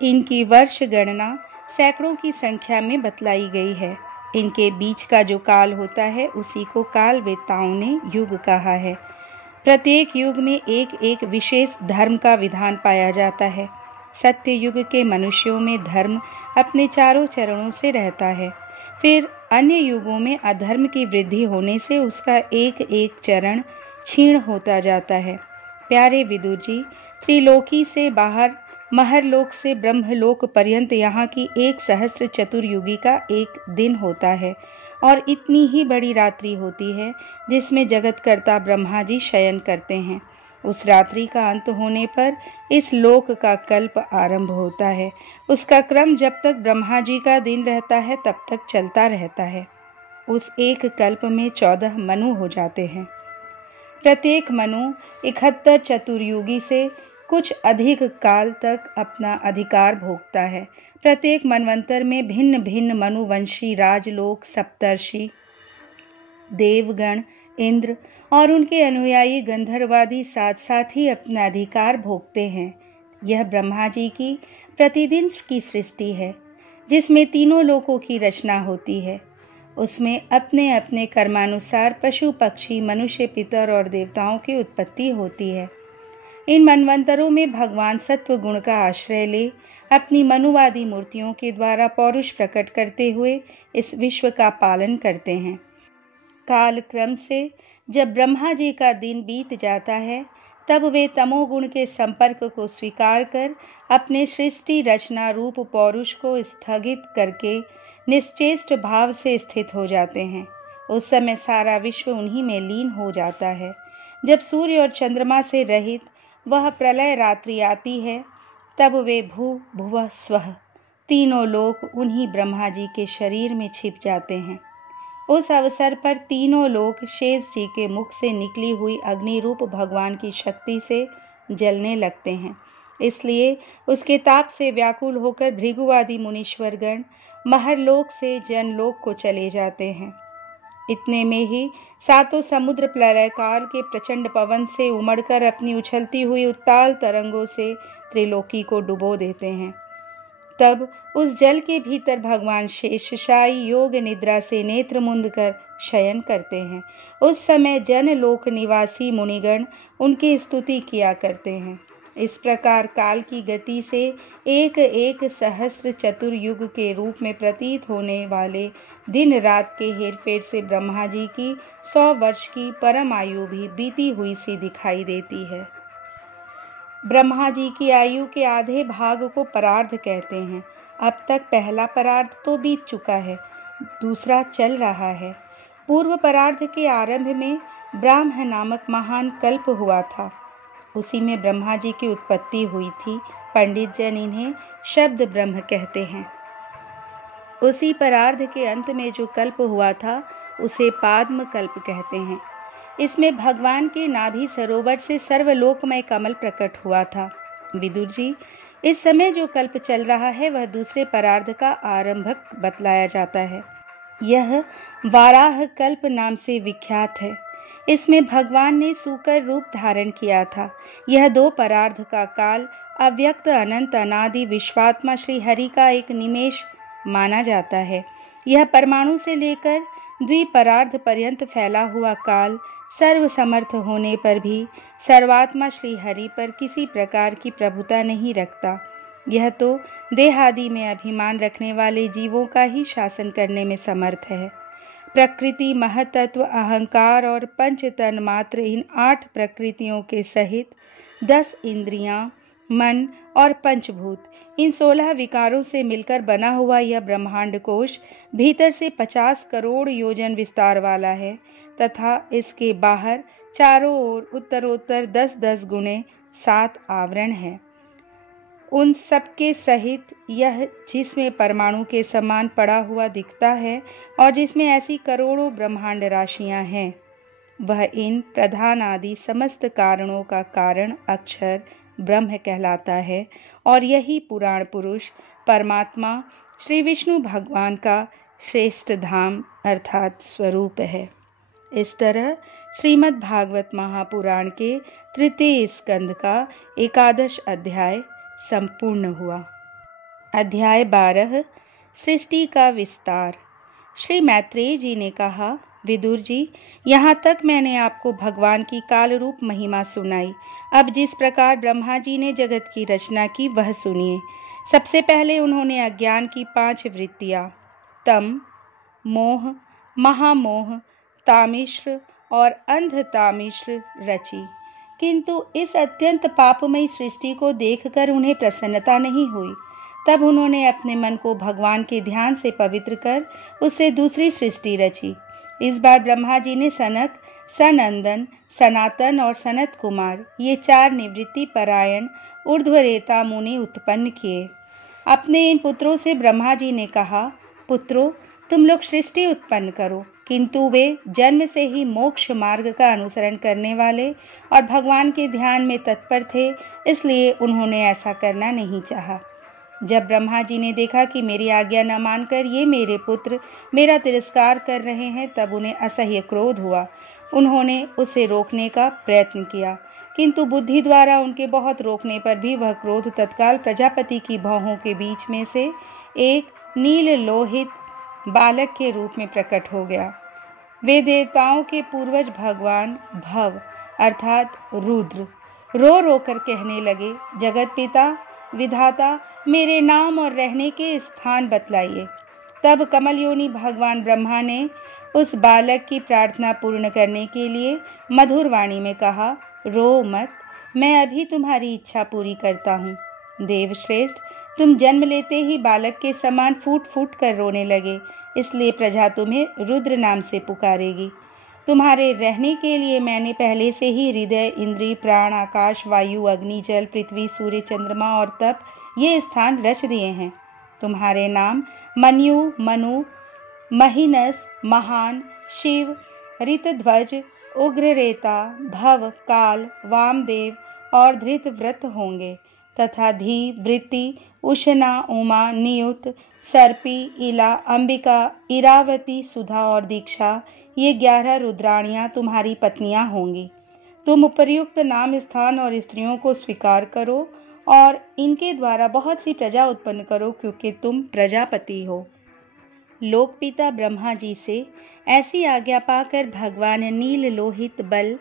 इनकी वर्ष गणना सैकड़ों की संख्या में बतलाई गई है। इनके बीच का जो काल होता है उसी को काल वेत्ताओं ने युग कहा है। प्रत्येक युग में एक एक विशेष धर्म का विधान पाया जाता है। सत्य युग के मनुष्यों में धर्म अपने चारों चरणों से रहता है। फिर अन्य युगों में अधर्म की वृद्धि होने से उसका एक एक चरण क्षीण होता जाता है। प्यारे विदुर जी, त्रिलोकी से बाहर महरलोक से ब्रह्मलोक पर्यंत यहाँ की 1 सहस्र चतुर्युगी का एक दिन होता है और इतनी ही बड़ी रात्रि होती है जिसमें जगतकर्ता ब्रह्मा जी शयन करते हैं। उस रात्रि का अंत होने पर इस लोक का कल्प आरंभ होता है। उसका क्रम जब तक ब्रह्मा जी का दिन रहता है तब तक चलता रहता है। उस एक कल्प में 14 मनु हो जाते हैं। प्रत्येक मनु 71 चतुर्युगी से कुछ अधिक काल तक अपना अधिकार भोगता है। प्रत्येक मनवंतर में भिन्न भिन्न मनुवंशी राजलोक, सप्तर्षि, देवगण, इंद्र और उनके अनुयायी गंधर्वादी साथ साथ ही अपना अधिकार भोगते हैं। यह ब्रह्मा जी की प्रतिदिन की सृष्टि है जिसमें तीनों लोकों की रचना होती है। उसमें अपने अपने कर्मानुसार पशु, पक्षी, मनुष्य, पितर और देवताओं की उत्पत्ति होती है। इन मनवंतरों में भगवान सत्व गुण का आश्रय ले अपनी मनुवादी मूर्तियों के द्वारा पौरुष प्रकट करते हुए इस विश्व का पालन करते हैं। काल क्रम से जब ब्रह्मा जी का दिन बीत जाता है तब वे तमोगुण के संपर्क को स्वीकार कर अपने सृष्टि रचना रूप पौरुष को स्थगित करके निश्चेष्ट भाव से स्थित हो जाते हैं। उस समय सारा विश्व उन्हीं में लीन हो जाता है। जब सूर्य और चंद्रमा से रहित वह प्रलय रात्रि आती है तब वे भू भुवः स्वः तीनों लोक उन्हीं ब्रह्मा जी के शरीर में छिप जाते हैं। उस अवसर पर तीनों लोक शेष जी के मुख से निकली हुई अग्नि रूप भगवान की शक्ति से जलने लगते हैं। इसलिए उसके ताप से व्याकुल होकर भृगुवादी मुनीश्वरगण महरलोक से जनलोक को चले जाते हैं। इतने में ही 7 समुद्र प्रलयकाल के प्रचंड पवन से उमड़कर अपनी उछलती हुई उत्ताल तरंगों से त्रिलोकी को डुबो देते हैं। तब उस जल के भीतर भगवान शेषशायी योग निद्रा से नेत्र मुंद कर शयन करते हैं। उस समय जनलोक निवासी मुनिगण उनकी स्तुति किया करते हैं। इस प्रकार काल की गति से एक एक सहस्र चतुर्युग के रूप में प्रतीत होने वाले दिन रात के हेरफेर से ब्रह्मा जी की 100 वर्ष की परम आयु भी बीती हुई सी दिखाई देती है। ब्रह्मा जी की आयु के आधे भाग को परार्ध कहते हैं। अब तक पहला परार्ध तो बीत चुका है, दूसरा चल रहा है। पूर्व परार्ध के आरंभ में ब्राह्म नामक महान कल्प हुआ था। उसी में ब्रह्मा जी की उत्पत्ति हुई थी पंडित जन इन्हें शब्द ब्रह्म कहते हैं। उसी परार्ध के अंत में जो कल्प हुआ था उसे पाद्म कल्प कहते हैं। इसमें भगवान के नाभि सरोवर से सर्वलोकमय कमल प्रकट हुआ था। विदुर जी, इस समय जो कल्प चल रहा है वह दूसरे परार्ध का आरंभक बतलाया जाता है। यह वाराह कल्प नाम से विख्यात है। इसमें भगवान ने सूकर रूप धारण किया था। यह 2 परार्ध का काल अव्यक्त अनंत अनादि विश्वात्मा श्री हरि का एक निमेष माना जाता है। यह परमाणु से लेकर द्विपरार्ध पर्यंत फैला हुआ काल सर्व समर्थ होने पर भी सर्वात्मा श्री हरि पर किसी प्रकार की प्रभुता नहीं रखता। यह तो देहादि में अभिमान रखने वाले जीवों का ही शासन करने में समर्थ है। प्रकृति, महतत्व, अहंकार और पंच तन मात्र, इन 8 प्रकृतियों के सहित 10 इंद्रियां, मन और पंचभूत, इन 16 विकारों से मिलकर बना हुआ यह ब्रह्मांड कोश भीतर से 50 करोड़ योजन विस्तार वाला है तथा इसके बाहर चारों ओर उत्तरोत्तर 10-10 गुणे 7 आवरण है। उन सबके सहित यह जिसमें परमाणु के समान पड़ा हुआ दिखता है और जिसमें ऐसी करोड़ों ब्रह्मांड राशियां हैं, वह इन प्रधान आदि समस्त कारणों का कारण अक्षर ब्रह्म कहलाता है और यही पुराण पुरुष परमात्मा श्री विष्णु भगवान का श्रेष्ठ धाम अर्थात स्वरूप है। इस तरह श्रीमद् भागवत महापुराण के 3 स्कंद का 11 अध्याय संपूर्ण हुआ। अध्याय 12 सृष्टि का विस्तार। श्री मैत्रेय जी ने कहा, विदुर जी, यहाँ तक मैंने आपको भगवान की काल रूप महिमा सुनाई। अब जिस प्रकार ब्रह्मा जी ने जगत की रचना की वह सुनिए। सबसे पहले उन्होंने अज्ञान की 5 वृत्तियां तम, मोह, महामोह, तामिश्र और अंधतामिश्र रची। किंतु इस अत्यंत पापमयी सृष्टि को देखकर उन्हें प्रसन्नता नहीं हुई। तब उन्होंने अपने मन को भगवान के ध्यान से पवित्र कर उससे दूसरी सृष्टि रची। इस बार ब्रह्मा जी ने सनक, सनंदन, सनातन और सनत कुमार, ये 4 निवृत्ति परायण ऊर्ध्वरेता मुनि उत्पन्न किए। अपने इन पुत्रों से ब्रह्मा जी ने कहा, पुत्रों, तुम लोग सृष्टि उत्पन्न करो। किंतु वे जन्म से ही मोक्ष मार्ग का अनुसरण करने वाले और भगवान के ध्यान में तत्पर थे, इसलिए उन्होंने ऐसा करना नहीं चाहा। जब ब्रह्मा जी ने देखा कि मेरी आज्ञा न मानकर ये मेरे पुत्र मेरा तिरस्कार कर रहे हैं, तब उन्हें असह्य क्रोध हुआ। उन्होंने उसे रोकने का प्रयत्न किया, किंतु बुद्धि द्वारा उनके बहुत रोकने पर भी वह क्रोध तत्काल प्रजापति की भौहों के बीच में से एक नील लोहित बालक के रूप में प्रकट हो गया। वे देवताओं के पूर्वज भगवान भव अर्थात रुद्र रो रो कर कहने लगे, जगत पिता विधाता, मेरे नाम और रहने के स्थान बतलाइए। तब कमल योनि भगवान ब्रह्मा ने उस बालक की प्रार्थना पूर्ण करने के लिए मधुर वाणी में कहा, रो मत, मैं अभी तुम्हारी इच्छा पूरी करता हूँ। देवश्रेष्ठ, तुम जन्म लेते ही बालक के समान फूट फूट कर रोने लगे, इसलिए प्रजा तुम्हें रुद्र नाम से पुकारेगी। तुम्हारे रहने के लिए मैंने पहले से ही हृदय, इंद्रिय, प्राण, आकाश, वायु, अग्नि, जल, पृथ्वी, सूर्य, चंद्रमा और तप ये स्थान रच दिए हैं। तुम्हारे नाम मन्यु, मनु, महिनस, महान, शिव, ऋतध्वज, उग्ररेता, भव, काल, वामदेव और धृतव्रत होंगे तथा धी, वृत्ति, उषना, उमा, नियुत, सर्पी, इला, अंबिका, इरावती, सुधा और दीक्षा ये 11 रुद्राणियां तुम्हारी पत्नियां होंगी। तुम उपर्युक्त नाम, स्थान और स्त्रियों को स्वीकार करो और इनके द्वारा बहुत सी प्रजा उत्पन्न करो, क्योंकि तुम प्रजापति हो। लोकपिता ब्रह्मा जी से ऐसी आज्ञा पाकर भगवान नील लोहित बल,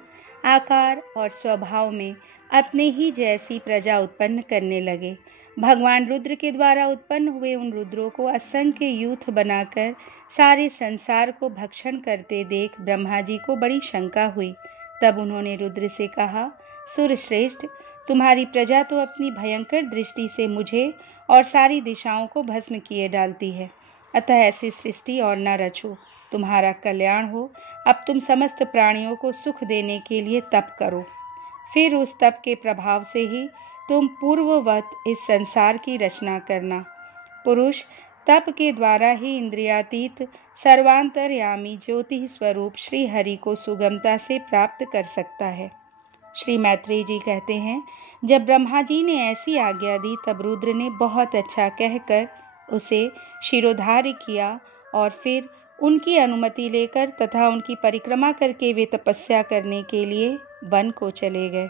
आकार और स्वभाव में अपने ही जैसी प्रजा उत्पन्न करने लगे। भगवान रुद्र के द्वारा उत्पन्न हुए उन रुद्रों को असंख्य यूथ बनाकर सारे संसार को भक्षण करते देख ब्रह्मा जी को बड़ी शंका हुई। तब उन्होंने रुद्र से कहा, सुरश्रेष्ठ, तुम्हारी प्रजा तो अपनी भयंकर दृष्टि से मुझे और सारी दिशाओं को भस्म किए डालती है, अतः ऐसी सृष्टि और न रचो। तुम्हारा कल्याण हो। अब तुम समस्त प्राणियों को सुख देने के लिए तप करो। फिर उस तप के प्रभाव से ही तुम पूर्ववत इस संसार की रचना करना। पुरुष तप के द्वारा ही इंद्रियातीत सर्वांतर्यामी ज्योति स्वरूप श्री हरि को सुगमता से प्राप्त कर सकता है। श्री मैत्रेय जी कहते हैं, जब ब्रह्मा जी ने ऐसी आज्ञा दी तब रुद्र ने बहुत अच्छा कहकर उसे शिरोधार्य किया और फिर उनकी अनुमति लेकर तथा उनकी परिक्रमा करके वे तपस्या करने के लिए वन को चले गए।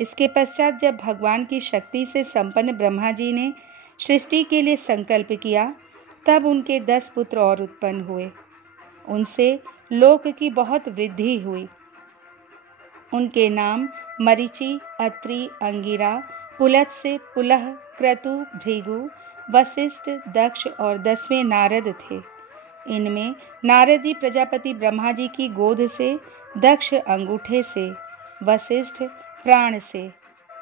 इसके पश्चात जब भगवान की शक्ति से संपन्न ब्रह्मा जी ने सृष्टि के लिए संकल्प किया तब उनके 10 पुत्र और उत्पन्न हुए। उनसे लोक की बहुत वृद्धि हुई। उनके नाम मरीचि, अत्रि, अंगिरा, पुलत्स्य, पुलह, क्रतु, भृगु, वशिष्ठ, दक्ष और 10वें नारद थे। इनमें नारद जी प्रजापति ब्रह्मा जी की गोद से, दक्ष अंगूठे से, वशिष्ठ प्राण से,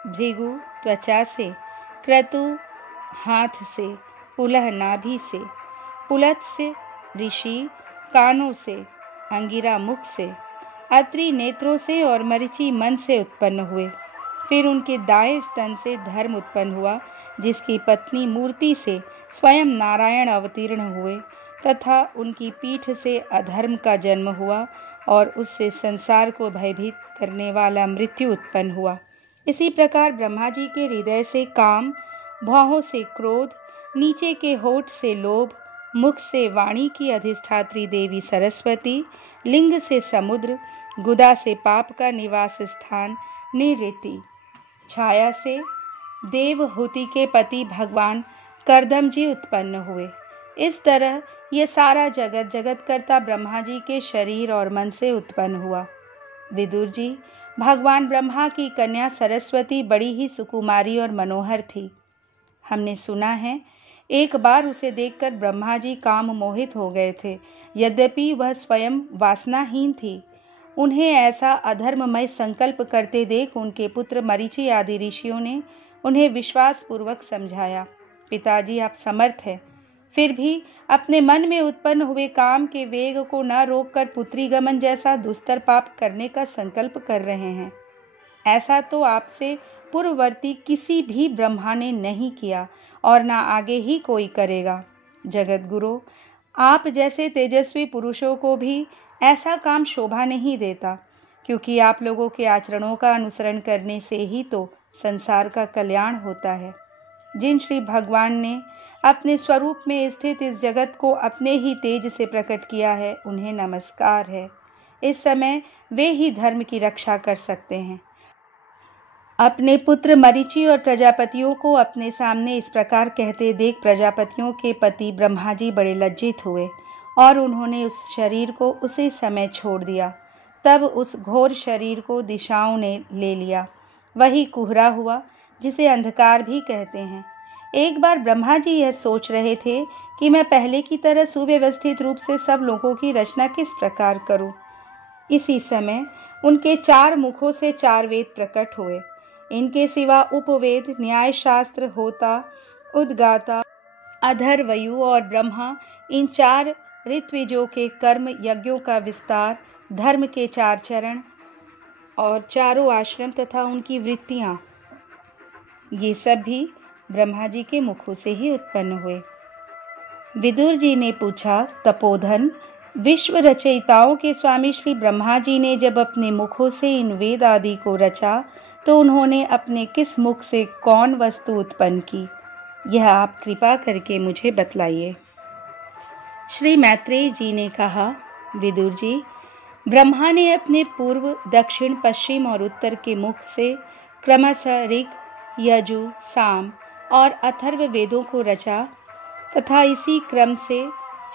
भृगु त्वचा से, क्रतु हाथ से, पुलह नाभि से, पुलत्स्य ऋषि कानों से, अंगिरा मुख से, अत्रि नेत्रों से और मरीचि मन से उत्पन्न हुए। फिर उनके दाएं स्तन से धर्म उत्पन्न हुआ, जिसकी पत्नी मूर्ति से स्वयं नारायण अवतीर्ण हुए, तथा उनकी पीठ से अधर्म का जन्म हुआ और उससे संसार को भयभीत करने वाला मृत्यु उत्पन्न हुआ। इसी प्रकार ब्रह्मा जी के हृदय से काम, भौहों से क्रोध, नीचे के होठ से लोभ, मुख से वाणी की अधिष्ठात्री देवी सरस्वती, लिंग से समुद्र, गुदा से पाप का निवास स्थान निवृत्ति, छाया से देवहूति के पति भगवान कर्दम जी उत्पन्न हुए। इस तरह ये सारा जगत जगतकर्ता ब्रह्मा जी के शरीर और मन से उत्पन्न हुआ। विदुर जी, भगवान ब्रह्मा की कन्या सरस्वती बड़ी ही सुकुमारी और मनोहर थी। हमने सुना है एक बार उसे देखकर ब्रह्मा जी काम मोहित हो गए थे। यद्यपि वह स्वयं वासनाहीन थी, उन्हें ऐसा अधर्ममय संकल्प करते देख उनके पुत्र मरीचि आदि ऋषियों ने उन्हें विश्वास पूर्वक समझाया, पिताजी आप समर्थ हैं, फिर भी अपने मन में उत्पन्न हुए काम के वेग को न रोककर पुत्री गमन जैसा दुस्तर पाप करने का संकल्प कर रहे हैं। ऐसा तो आपसे पूर्ववर्ती किसी भी ब्रह्मा ने नहीं किया और न आगे ही कोई करेगा। जगत गुरु, आप जैसे तेजस्वी पुरुषों को भी ऐसा काम शोभा नहीं देता, क्योंकि आप लोगों के आचरणों का अनुसरण करने से ही तो संसार का कल्याण होता है। जिन श्री भगवान ने अपने स्वरूप में स्थित इस जगत को अपने ही तेज से प्रकट किया है, उन्हें नमस्कार है। इस समय वे ही धर्म की रक्षा कर सकते हैं। अपने पुत्र मरीचि और प्रजापतियों को अपने सामने इस प्रकार कहते देख प्रजापतियों के पति ब्रह्मा जी बड़े लज्जित हुए और उन्होंने उस शरीर को उसी समय छोड़ दिया। तब उस घोर शरीर को दिशाओं ने ले लिया। वही कुहरा हुआ, जिसे अंधकार भी कहते हैं। एक बार ब्रह्मा जी यह सोच रहे थे कि मैं पहले की तरह सुव्यवस्थित रूप से सब लोगों की रचना किस प्रकार करूं। इसी समय उनके 4 मुखों से 4 वेद प्रकट हुए। इनके सिवा उपवेद, न्याय शास्त्र, होता, उद्गाता, अधर्वयु और ब्रह्मा, इन 4 ऋत्विजों के कर्म यज्ञों का विस्तार, धर्म के 4 चरण और चारों आश्रम तथा उनकी वृत्तियां, ये सब भी ब्रह्मा जी के मुखों से ही उत्पन्न हुए। विदुर जी ने पूछा, तपोधन, विश्व रचयिताओं के स्वामी श्री ब्रह्मा जी ने जब अपने मुखों से इन वेद आदि को रचा तो उन्होंने अपने किस मुख से कौन वस्तु उत्पन्न की, यह आप कृपा करके मुझे बतलाइए। श्री मैत्रेय जी ने कहा, विदुर जी, ब्रह्मा ने अपने पूर्व, दक्षिण, पश्चिम और उत्तर के मुख से क्रमशः ऋग, यजु, साम और अथर्व वेदों को रचा तथा इसी क्रम से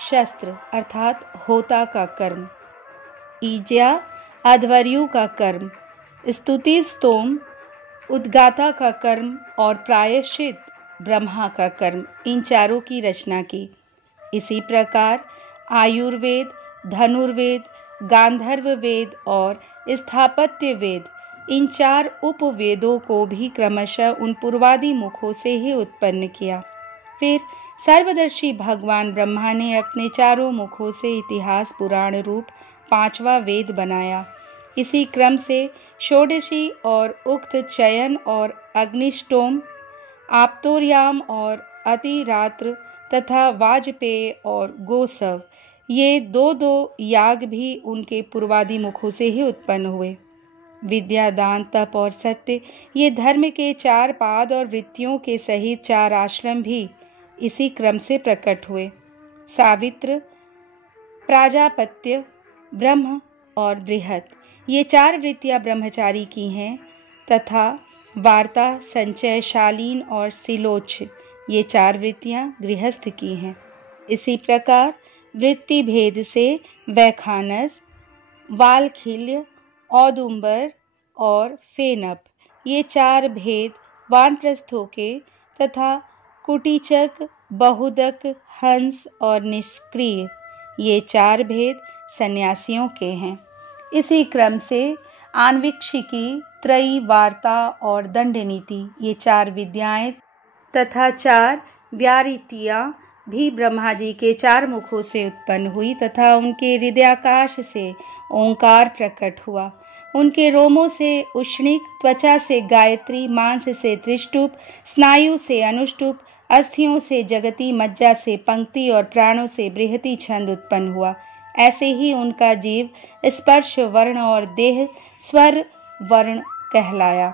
शस्त्र अर्थात होता का कर्म, ईज्या अध्वर्यु का कर्म, स्तुति स्तोम उद्गाता का कर्म और प्रायश्चित ब्रह्मा का कर्म, इन चारों की रचना की। इसी प्रकार आयुर्वेद, धनुर्वेद, गांधर्व वेद और स्थापत्य वेद, इन 4 उपवेदों को भी क्रमशः उन पूर्वादि मुखों से ही उत्पन्न किया। फिर सर्वदर्शी भगवान ब्रह्मा ने अपने चारों मुखों से इतिहास पुराण रूप 5वां वेद बनाया। इसी क्रम से षोडशी और उक्त चयन और अग्निष्टोम, आप्तोर्याम और अतिरात्र तथा वाजपेय और गोसव, ये दो दो याग भी उनके पूर्वादि मुखों से ही उत्पन्न हुए। विद्या, दान, तप और सत्य, ये धर्म के 4 पाद और वृत्तियों के सहित 4 आश्रम भी इसी क्रम से प्रकट हुए। सावित्र, प्राजापत्य, ब्रह्म और बृहत, ये 4 वृत्तियां ब्रह्मचारी की हैं तथा वार्ता, संचय, शालीन और सिलोच, ये 4 वृत्तियां गृहस्थ की हैं। इसी प्रकार वृत्ति भेद से वैखानस, वालखिल्य, औदुंबर और फेनप, ये 4 भेद वानप्रस्थों के तथा कुटीचक, बहुदक, हंस और निष्क्रिय, ये 4 भेद सन्यासियों के हैं। इसी क्रम से आन्वीक्षिकी, त्रयी, वार्ता और दंडनीति, ये 4 विद्याएं तथा 4 व्यारितियां भी ब्रह्मा जी के 4 मुखों से उत्पन्न हुई तथा उनके हृदयाकाश से ओंकार प्रकट हुआ। उनके रोमों से उष्णिक, त्वचा से गायत्री, मांस से त्रिष्टुप, स्नायु से अनुष्टुप, अस्थियों से जगती, मज्जा से पंक्ति और प्राणों से बृहति छंद उत्पन्न हुआ। ऐसे ही उनका जीव स्पर्श वर्ण और देह स्वर वर्ण कहलाया।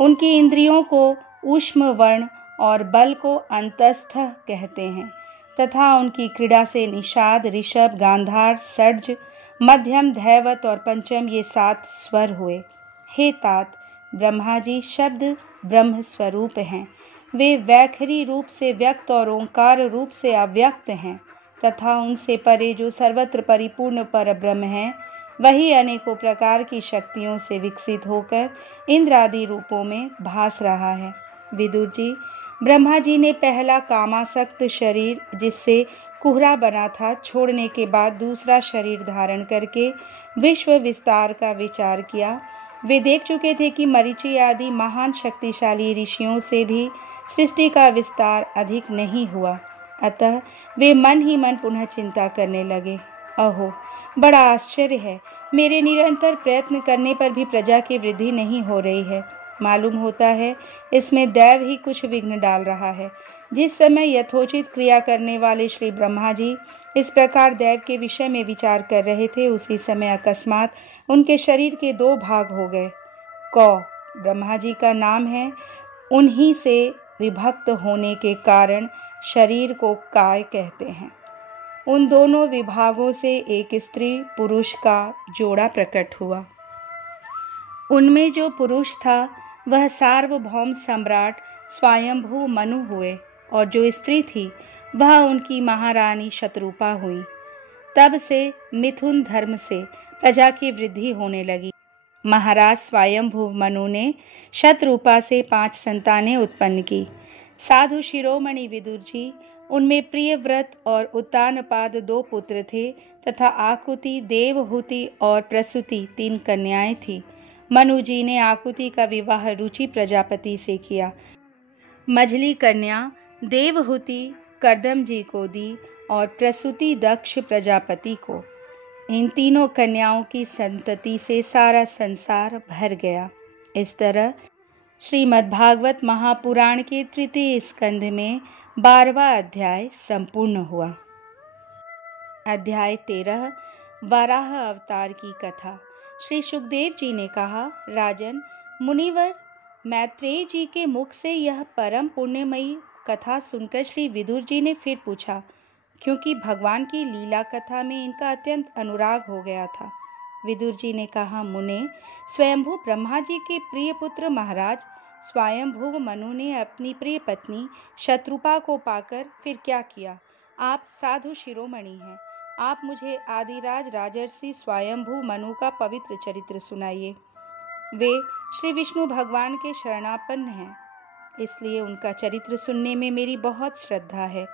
उनकी इंद्रियों को ऊष्म वर्ण और बल को अंतस्थ कहते हैं तथा उनकी क्रीड़ा से निषाद, ऋषभ, गांधार, सड्ज, मध्यम, धैवत और पंचम, ये 7 स्वर हुए। हे तात, ब्रह्मा जी शब्द ब्रह्म स्वरूप हैं। वे वैखरी रूप से व्यक्त और ओंकार रूप से अव्यक्त हैं तथा उनसे परे जो सर्वत्र परिपूर्ण पर ब्रह्म है, वही अनेकों प्रकार की शक्तियों से विकसित होकर इंद्र आदि रूपों में भास रहा है। विदुर जी, ब्रह्मा जी ने पहला कामासक्त शरीर, जिससे कुहरा बना था, छोड़ने के बाद दूसरा शरीर धारण करके विश्व विस्तार का विचार किया। वे देख चुके थे कि मरीचि आदि महान शक्तिशाली ऋषियों से भी सृष्टि का विस्तार अधिक नहीं हुआ। अतः वे मन ही मन पुनः चिंता करने लगे। अहो, बड़ा आश्चर्य है, मेरे निरंतर प्रयत्न करने पर भी प्रजा की वृद्धि नहीं हो रही है। मालूम होता है इसमें दैव ही कुछ विघ्न डाल रहा है। जिस समय यथोचित क्रिया करने वाले श्री ब्रह्मा जी इस प्रकार दैव के विषय में विचार कर रहे थे, उसी समय अकस्मात उनके शरीर के 2 भाग हो गए। कौ ब्रह्मा जी का नाम है, उन्हीं से विभक्त होने के कारण शरीर को काय कहते हैं। उन दोनों विभागों से एक स्त्री पुरुष का जोड़ा प्रकट हुआ। उनमें जो पुरुष था वह सार्वभौम सम्राट स्वयंभू मनु हुए और जो स्त्री थी वह उनकी महारानी शतरूपा हुई। तब से मिथुन धर्म से प्रजा की वृद्धि होने लगी। महाराज स्वयंभू मनु ने शतरूपा से 5 संतानें उत्पन्न की। साधु शिरोमणि विदुर जी, उनमें प्रियव्रत और उत्तानपाद 2 पुत्र थे तथा आकुति, देवहूति और प्रसूति 3 कन्याएं थीं। मनु जी ने आकुति का विवाह रुचि प्रजापति से किया। मझली कन्या देवहूति कर्दम जी को दी और प्रसूति दक्ष प्रजापति को। इन तीनों कन्याओं की संतति से सारा संसार भर गया। इस तरह श्रीमद्भागवत महापुराण के 3 स्कंध में 12वां अध्याय संपूर्ण हुआ। अध्याय 13 वराह अवतार की कथा। श्री सुखदेव जी ने कहा, राजन मुनिवर, मैत्रेय जी के मुख से यह परम पुण्यमयी कथा सुनकर श्री विदुर जी ने फिर पूछा, क्योंकि भगवान की लीला कथा में इनका अत्यंत अनुराग हो गया था। विदुर जी ने कहा, मुने, स्वयंभू ब्रह्मा जी के प्रिय पुत्र महाराज स्वयंभू मनु ने अपनी प्रिय पत्नी शतरूपा को पाकर फिर क्या किया? आप साधु शिरोमणि हैं, आप मुझे आदिराज राजर्षि स्वयंभू मनु का पवित्र चरित्र सुनाइए। वे श्री विष्णु भगवान के शरणापन्न हैं, इसलिए उनका चरित्र सुनने में मेरी बहुत श्रद्धा है।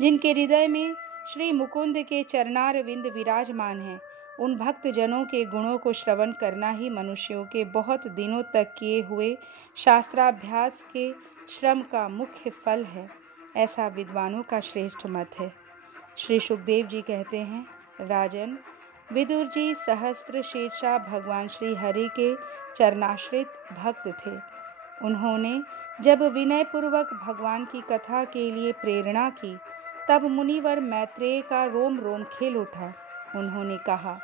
जिनके हृदय में श्री मुकुंद के चरणारविंद विराजमान हैं, उन भक्त जनों के गुणों को श्रवण करना ही मनुष्यों के बहुत दिनों तक किए हुए शास्त्राभ्यास के श्रम का मुख्य फल है, ऐसा विद्वानों का श्रेष्ठ मत है। श्री सुखदेव जी कहते हैं, राजन, विदुर जी सहस्त्र शीर्षा भगवान श्री हरि के चरणाश्रित भक्त थे। उन्होंने जब विनयपूर्वक भगवान की कथा के लिए प्रेरणा की, तब मुनिवर मैत्रेय का रोम रोम खिल उठा। उन्होंने कहा,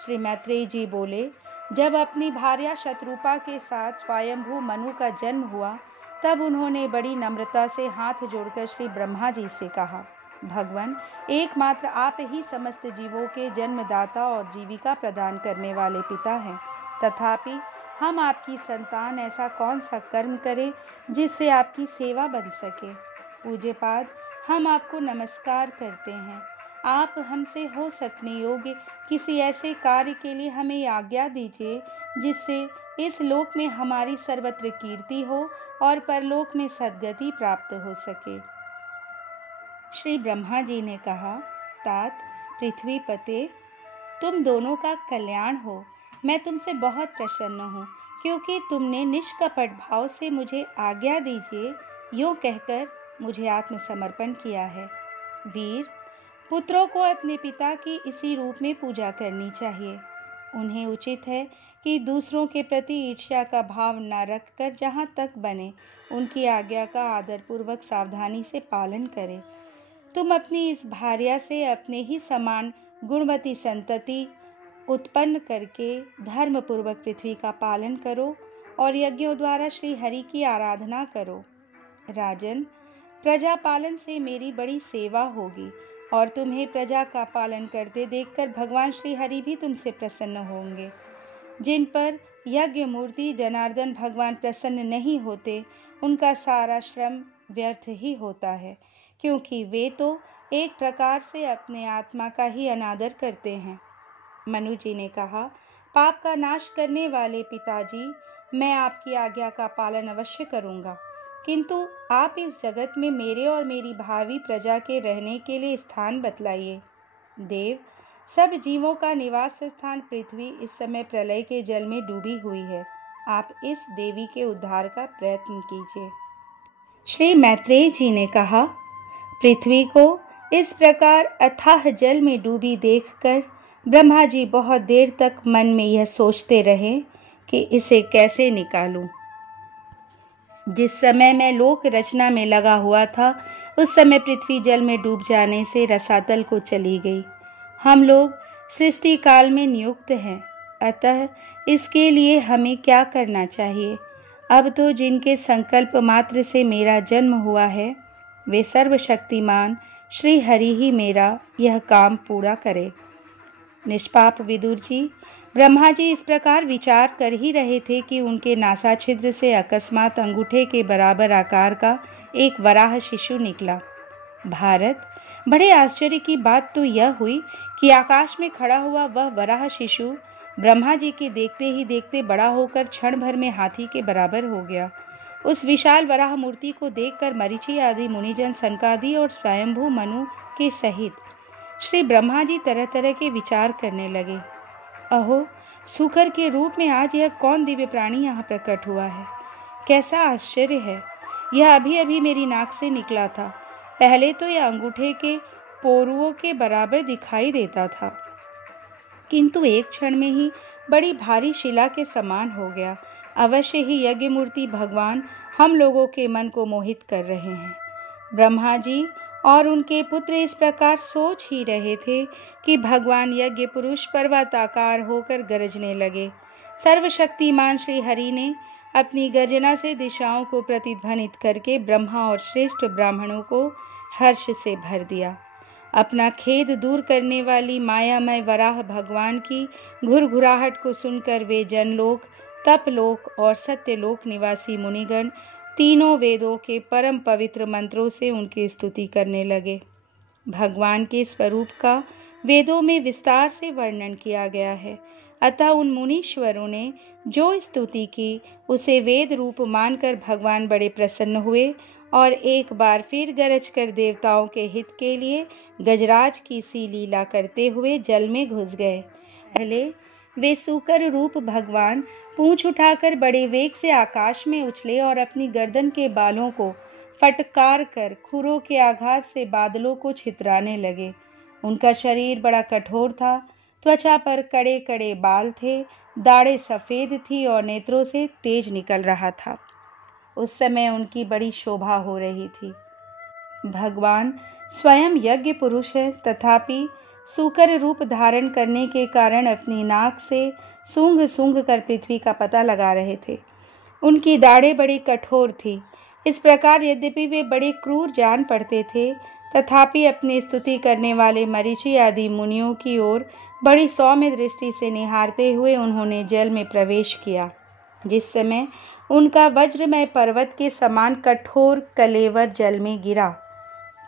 श्री मैत्रेय जी बोले, जब अपनी भार्या शत्रुपा के साथ स्वयंभू मनु का जन्म हुआ, तब उन्होंने बड़ी नम्रता से हाथ जोड़कर श्री ब्रह्मा जी से कहा, भगवान, एकमात्र आप ही समस्त जीवों के जन्मदाता और जीविका प्रदान करने वाले पिता हैं। तथापि हम आपकी संतान ऐसा कौन सा कर्म करें जिससे आपकी सेवा बन सके। पूज्यपाद, हम आपको नमस्कार करते हैं। आप हमसे हो सकने योग्य किसी ऐसे कार्य के लिए हमें आज्ञा दीजिए जिससे इस लोक में हमारी सर्वत्र कीर्ति हो और परलोक में सद्गति प्राप्त हो सके। श्री ब्रह्मा जी ने कहा, तात पृथ्वी पते, तुम दोनों का कल्याण हो। मैं तुमसे बहुत प्रसन्न हूँ क्योंकि तुमने निष्कपट भाव से मुझे आज्ञा दीजिए यूँ कहकर मुझे आत्मसमर्पण किया है। वीर, पुत्रों को अपने पिता की इसी रूप में पूजा करनी चाहिए। उन्हें उचित है कि दूसरों के प्रति ईर्ष्या का भाव न रखकर जहाँ तक बने उनकी आज्ञा का आदरपूर्वक सावधानी से पालन करें। तुम अपनी इस भार्या से अपने ही समान गुणवती संतति उत्पन्न करके धर्मपूर्वक पृथ्वी का पालन करो और यज्ञों द्वारा श्री हरि की आराधना करो। राजन, प्रजा पालन से मेरी बड़ी सेवा होगी और तुम्हें प्रजा का पालन करते देखकर भगवान श्री हरि भी तुमसे प्रसन्न होंगे। जिन पर यज्ञ मूर्ति जनार्दन भगवान प्रसन्न नहीं होते, उनका सारा श्रम व्यर्थ ही होता है, क्योंकि वे तो एक प्रकार से अपने आत्मा का ही अनादर करते हैं। मनु जी ने कहा, पाप का नाश करने वाले पिताजी, मैं आपकी आज्ञा का पालन अवश्य करूंगा, किंतु आप इस जगत में मेरे और मेरी भावी प्रजा के रहने के लिए स्थान बतलाइए। देव, सब जीवों का निवास स्थान पृथ्वी इस समय प्रलय के जल में डूबी हुई है। आप इस देवी के उद्धार का प्रयत्न कीजिए। श्री मैत्रेय जी ने कहा, पृथ्वी को इस प्रकार अथाह जल में डूबी देखकर ब्रह्मा जी बहुत देर तक मन में यह सोचते रहे कि इसे कैसे निकालूं। जिस समय मैं लोक रचना में लगा हुआ था, उस समय पृथ्वी जल में डूब जाने से रसातल को चली गई। हम लोग सृष्टि काल में नियुक्त हैं, अतः इसके लिए हमें क्या करना चाहिए। अब तो जिनके संकल्प मात्र से मेरा जन्म हुआ है, वे सर्वशक्तिमान श्री हरि ही मेरा यह काम पूरा करे। निष्पाप विदुर जी, ब्रह्मा जी इस प्रकार विचार कर ही रहे थे कि उनके नासा छिद्र से अकस्मात अंगूठे के बराबर आकार का एक वराह शिशु निकला। भारत, बड़े आश्चर्य की बात तो यह हुई कि आकाश में खड़ा हुआ वह वराह शिशु ब्रह्मा जी के देखते ही देखते बड़ा होकर क्षण भर में हाथी के बराबर हो गया। उस विशाल वराह मूर्ति को देखकर मरीचि आदि मुनिजन, सनकादि और स्वयंभू मनु के सहित श्री ब्रह्मा जी तरह तरह के विचार करने लगे। अहो, सूकर के रूप में आज यह कौन दिव्य प्राणी यहाँ प्रकट हुआ है। कैसा आश्चर्य है। यह अभी अभी मेरी नाक से निकला था। पहले तो यह अंगूठे के पोरुओं के बराबर दिखाई देता था, किंतु एक क्षण में ही बड़ी भारी शिला के समान हो गया। अवश्य ही यज्ञ मूर्ति भगवान हम लोगों के मन को मोहित कर रहे हैं। ब्रह्मा जी और उनके पुत्र इस प्रकार सोच ही रहे थे कि भगवान यज्ञ पुरुष पर्वताकार होकर गरजने लगे। सर्वशक्तिमान श्री हरि ने अपनी गर्जना से दिशाओं को प्रतिध्वनित करके ब्रह्मा और श्रेष्ठ ब्राह्मणों को हर्ष से भर दिया। अपना खेद दूर करने वाली मायामय वराह भगवान की घुरघुराहट को सुनकर वे जनलोक, तपलोक और सत्यलोक निवासी मुनिगण तीनों वेदों के परम पवित्र मंत्रों से उनकी स्तुति करने लगे। भगवान के स्वरूप का वेदों में विस्तार से वर्णन किया गया है, अतः उन मुनीश्वरों ने जो स्तुति की उसे वेद रूप मानकर भगवान बड़े प्रसन्न हुए और एक बार फिर गरज कर देवताओं के हित के लिए गजराज की सी लीला करते हुए जल में घुस गए। पहले वे सूकर रूप भगवान पूंछ उठाकर बड़े वेग से आकाश में उछले और अपनी गर्दन के बालों को फटकार कर खुरों के आघात से बादलों को छितराने लगे। उनका शरीर बड़ा कठोर था त्वचा पर कड़े कड़े बाल थे, दाढ़ें सफ़ेद थी और नेत्रों से तेज निकल रहा था। उस समय उनकी बड़ी शोभा हो रही थी। भगवान स्वयं यज्ञ पुरुष है, तथापि सूकर रूप धारण करने के कारण अपनी नाक से सूंघ सूंघ कर पृथ्वी का पता लगा रहे थे। उनकी दाढ़ें बड़ी कठोर थी। इस प्रकार यद्यपि वे बड़े क्रूर जान पड़ते थे, तथापि अपनी स्तुति करने वाले मरीचि आदि मुनियों की ओर बड़ी सौम्य दृष्टि से निहारते हुए उन्होंने जल में प्रवेश किया। जिस समय उनका वज्रमय पर्वत के समान कठोर कलेवर जल में गिरा,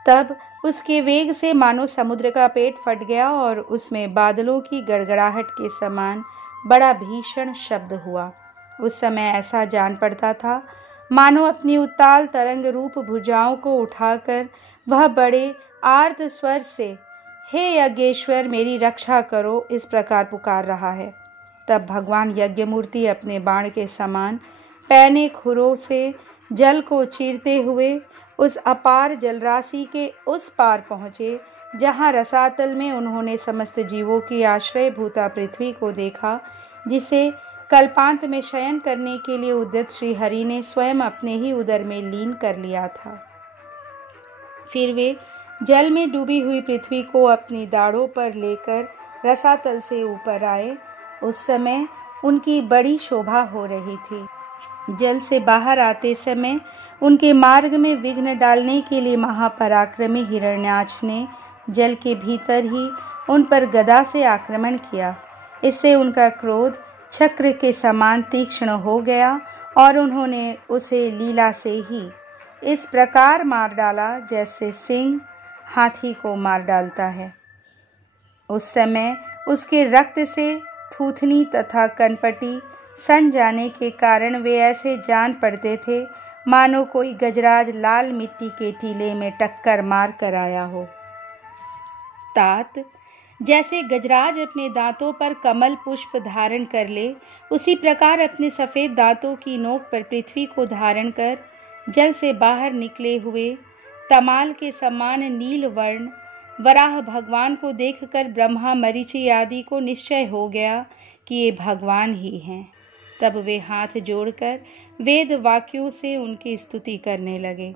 तब उसके वेग से मानो समुद्र का पेट फट गया और उसमें बादलों की गड़गड़ाहट के समान बड़ा भीषण शब्द हुआ। उस समय ऐसा जान पड़ता था मानो अपनी उत्ताल तरंग रूप भुजाओं को उठाकर वह बड़े आर्त स्वर से हे यज्ञेश्वर मेरी रक्षा करो, इस प्रकार पुकार रहा है। तब भगवान यज्ञमूर्ति अपने बाण के समान पैने खुरों से जल को चीरते हुए उस अपार जलराशि के उस पार पहुँचे जहाँ रसातल में उन्होंने समस्त जीवों की आश्रय भूता पृथ्वी को देखा, जिसे कल्पांत में शयन करने के लिए उद्यत श्री हरि ने स्वयं अपने ही उदर में लीन कर लिया था। फिर वे जल में डूबी हुई पृथ्वी को अपनी दाढ़ों पर लेकर रसातल से ऊपर आए। उस समय उनकी बड़ी शोभा हो रही थी। जल से बाहर आते समय उनके मार्ग में विघ्न डालने के लिए महापराक्रमी हिरण्याक्ष ने जल के भीतर ही उन पर गदा से आक्रमण किया। इससे उनका क्रोध चक्र के समान तीक्ष्ण हो गया और उन्होंने उसे लीला से ही इस प्रकार मार डाला जैसे सिंह हाथी को मार डालता है। उस समय उसके रक्त से थूथनी तथा कनपटी सन जाने के कारण वे ऐसे जान पड़ते थे मानो कोई गजराज लाल मिट्टी के टीले में टक्कर मार कर आया हो। तात जैसे गजराज अपने दांतों पर कमल पुष्प धारण कर ले, उसी प्रकार अपने सफ़ेद दांतों की नोक पर पृथ्वी को धारण कर जल से बाहर निकले हुए तमाल के समान नील वर्ण वराह भगवान को देखकर ब्रह्मा मरीचि आदि को निश्चय हो गया कि ये भगवान ही हैं। तब वे हाथ जोड़कर वेद वाक्यों से उनकी स्तुति करने लगे।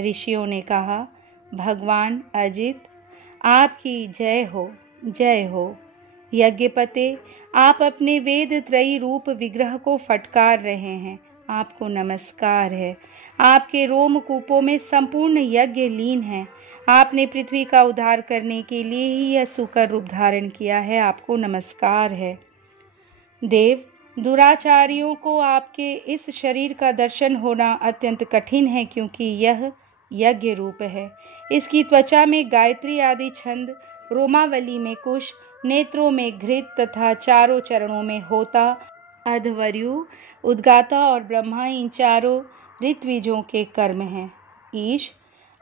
ऋषियों ने कहा, भगवान अजित आपकी जय हो, जय हो। यज्ञपते आप अपने वेद त्रयी रूप विग्रह को फटकार रहे हैं, आपको नमस्कार है। आपके रोमकूपों में संपूर्ण यज्ञ लीन है। आपने पृथ्वी का उद्धार करने के लिए ही यह सूकर रूप धारण किया है, आपको नमस्कार है। देव, दुराचारियों को आपके इस शरीर का दर्शन होना अत्यंत कठिन है, क्योंकि यह यज्ञ रूप है। इसकी त्वचा में गायत्री आदि छंद, रोमावली में कुश, नेत्रों में घृत तथा चारों चरणों में होता, अधवर्यु, उद्गाता और ब्रह्मा इन चारों ऋत्विजों के कर्म हैं। ईश,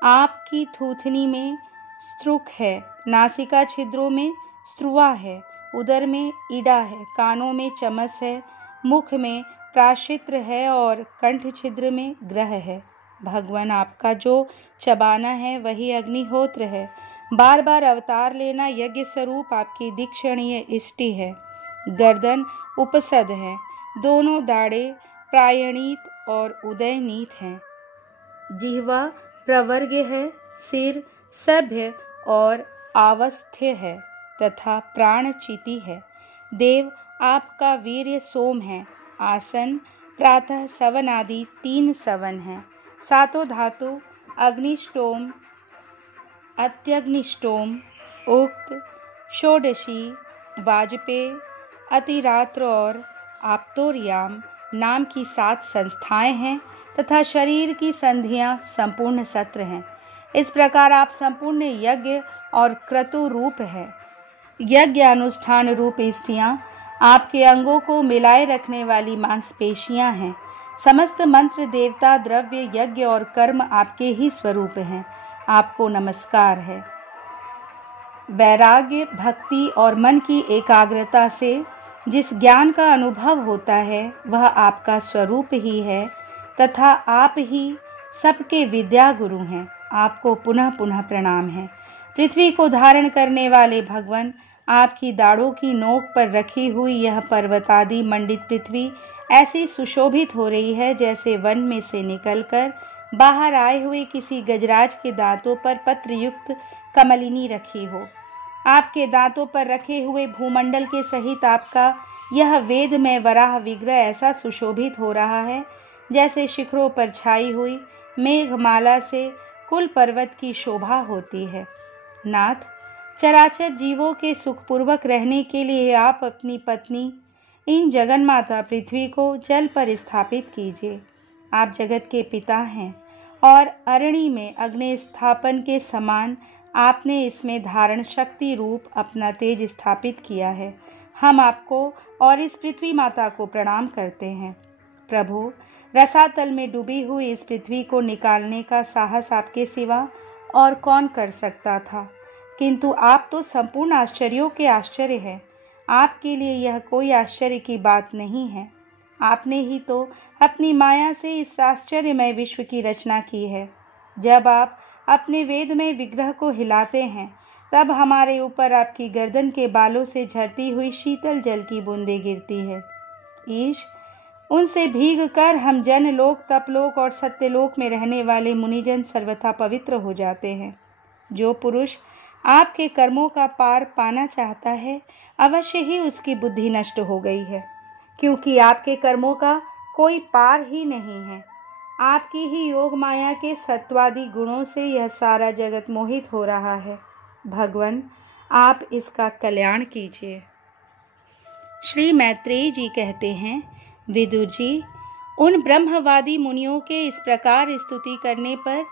आपकी थूथनी में स्त्रुक है, नासिका छिद्रों में स्त्रुवा है, उदर में ईडा है, कानों में चमस है, मुख में प्राशित्र है और कंठ छिद्र में ग्रह है। भगवान आपका जो चबाना है वही अग्निहोत्र है। बार बार अवतार लेना यज्ञ स्वरूप आपकी दीक्षणीय इष्टि है। गर्दन उपसद है, दोनों दाढ़ें प्रायणीत और उदयनीत हैं। जिह्वा प्रवर्ग है, सिर सभ्य और आवस्थ्य है तथा प्राण चिति है। देव, आपका वीर्य सोम है। आसन प्रातः सवन आदि 3 सवन हैं। सातों धातु अग्निष्टोम, अत्यग्निष्टोम, उक्त, षोडशी, वाजपेय, अतिरात्र और आप्तोर्याम नाम की 7 संस्थाएं हैं तथा शरीर की संधियां संपूर्ण सत्र हैं। इस प्रकार आप संपूर्ण यज्ञ और क्रतु रूप है। यज्ञ अनुष्ठान रूप इष्टियां आपके अंगों को मिलाए रखने वाली मांसपेशियां हैं। समस्त मंत्र, देवता, द्रव्य, यज्ञ और कर्म आपके ही स्वरूप हैं। आपको नमस्कार है। वैराग्य, भक्ति और मन की एकाग्रता से जिस ज्ञान का अनुभव होता है वह आपका स्वरूप ही है तथा आप ही सबके विद्या गुरु हैं। आपको पुनः पुनः प्रणाम है। पृथ्वी को धारण करने वाले भगवान, आपकी दाढ़ों की नोक पर रखी हुई यह पर्वतादि मंडित पृथ्वी ऐसी सुशोभित हो रही है जैसे वन में से निकलकर बाहर आए हुए किसी गजराज के दांतों पर पत्रयुक्त कमलिनी रखी हो। आपके दांतों पर रखे हुए भूमंडल के सहित आपका यह वेदमय वराह विग्रह ऐसा सुशोभित हो रहा है जैसे शिखरों पर छाई हुई मेघमाला से कुल पर्वत की शोभा होती है। नाथ, चराचर जीवों के सुखपूर्वक रहने के लिए आप अपनी पत्नी इन जगन्माता पृथ्वी को जल पर स्थापित कीजिए। आप जगत के पिता हैं और अरणी में अग्नि स्थापन के समान आपने इसमें धारण शक्ति रूप अपना तेज स्थापित किया है। हम आपको और इस पृथ्वी माता को प्रणाम करते हैं। प्रभु, रसातल में डूबी हुई इस पृथ्वी को निकालने का साहस आपके सिवा और कौन कर सकता था, किंतु आप तो संपूर्ण आश्चर्यों के आश्चर्य हैं। आपके लिए यह कोई आश्चर्य की बात नहीं है। आपने ही तो अपनी माया से इस आश्चर्यमय विश्व की रचना की है। जब आप अपने वेदमय विग्रह को हिलाते हैं तब हमारे ऊपर आपकी गर्दन के बालों से झरती हुई शीतल जल की बूंदें गिरती है। ईश, उनसे भीग कर हम जनलोक, तपलोक और सत्यलोक में रहने वाले मुनिजन सर्वथा पवित्र हो जाते हैं। जो पुरुष आपके कर्मों का पार पाना चाहता है, अवश्य ही उसकी बुद्धि नष्ट हो गई है, क्योंकि आपके कर्मों का कोई पार ही नहीं है। आपकी ही योग माया के सत्वादि गुणों से यह सारा जगत मोहित हो रहा है। भगवान, आप इसका कल्याण कीजिए। श्री मैत्रेय जी कहते हैं, विदुर जी, उन ब्रह्मवादी मुनियों के इस प्रकार स्तुति करने पर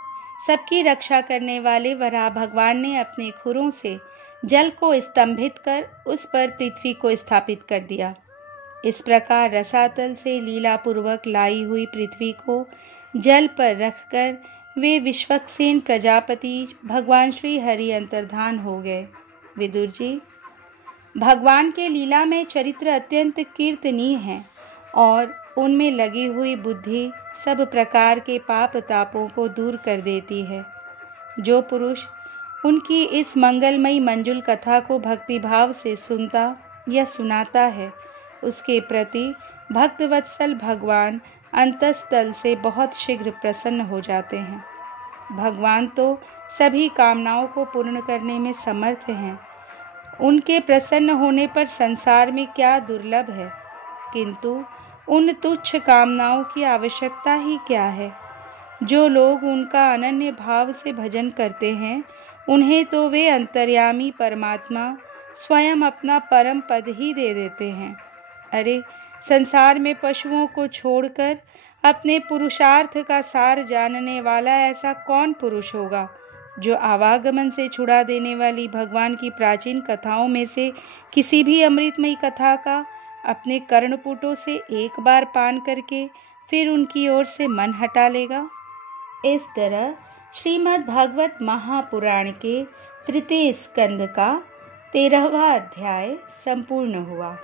सबकी रक्षा करने वाले वराह भगवान ने अपने खुरों से जल को स्तंभित कर उस पर पृथ्वी को स्थापित कर दिया। इस प्रकार रसातल से लीलापूर्वक लाई हुई पृथ्वी को जल पर रखकर वे विश्वक्सेन प्रजापति भगवान श्री हरि अंतर्धान हो गए। विदुर जी, भगवान के लीला में चरित्र अत्यंत कीर्तनीय है और उनमें लगी हुई बुद्धि सब प्रकार के पाप तापों को दूर कर देती है। जो पुरुष उनकी इस मंगलमयी मंजुल कथा को भक्तिभाव से सुनता या सुनाता है, उसके प्रति भक्तवत्सल भगवान अंतस्तल से बहुत शीघ्र प्रसन्न हो जाते हैं। भगवान तो सभी कामनाओं को पूर्ण करने में समर्थ हैं। उनके प्रसन्न होने पर संसार में क्या दुर्लभ है, किंतु उन तुच्छ कामनाओं की आवश्यकता ही क्या है। जो लोग उनका अनन्य भाव से भजन करते हैं, उन्हें तो वे अंतर्यामी परमात्मा स्वयं अपना परम पद ही दे देते हैं। अरे, संसार में पशुओं को छोड़कर अपने पुरुषार्थ का सार जानने वाला ऐसा कौन पुरुष होगा जो आवागमन से छुड़ा देने वाली भगवान की प्राचीन कथाओं में से किसी भी अमृतमयी कथा का अपने कर्णपुटों से एक बार पान करके फिर उनकी ओर से मन हटा लेगा। इस तरह श्रीमद् भागवत महापुराण के तृतीय स्कंद का 13वां अध्याय संपूर्ण हुआ।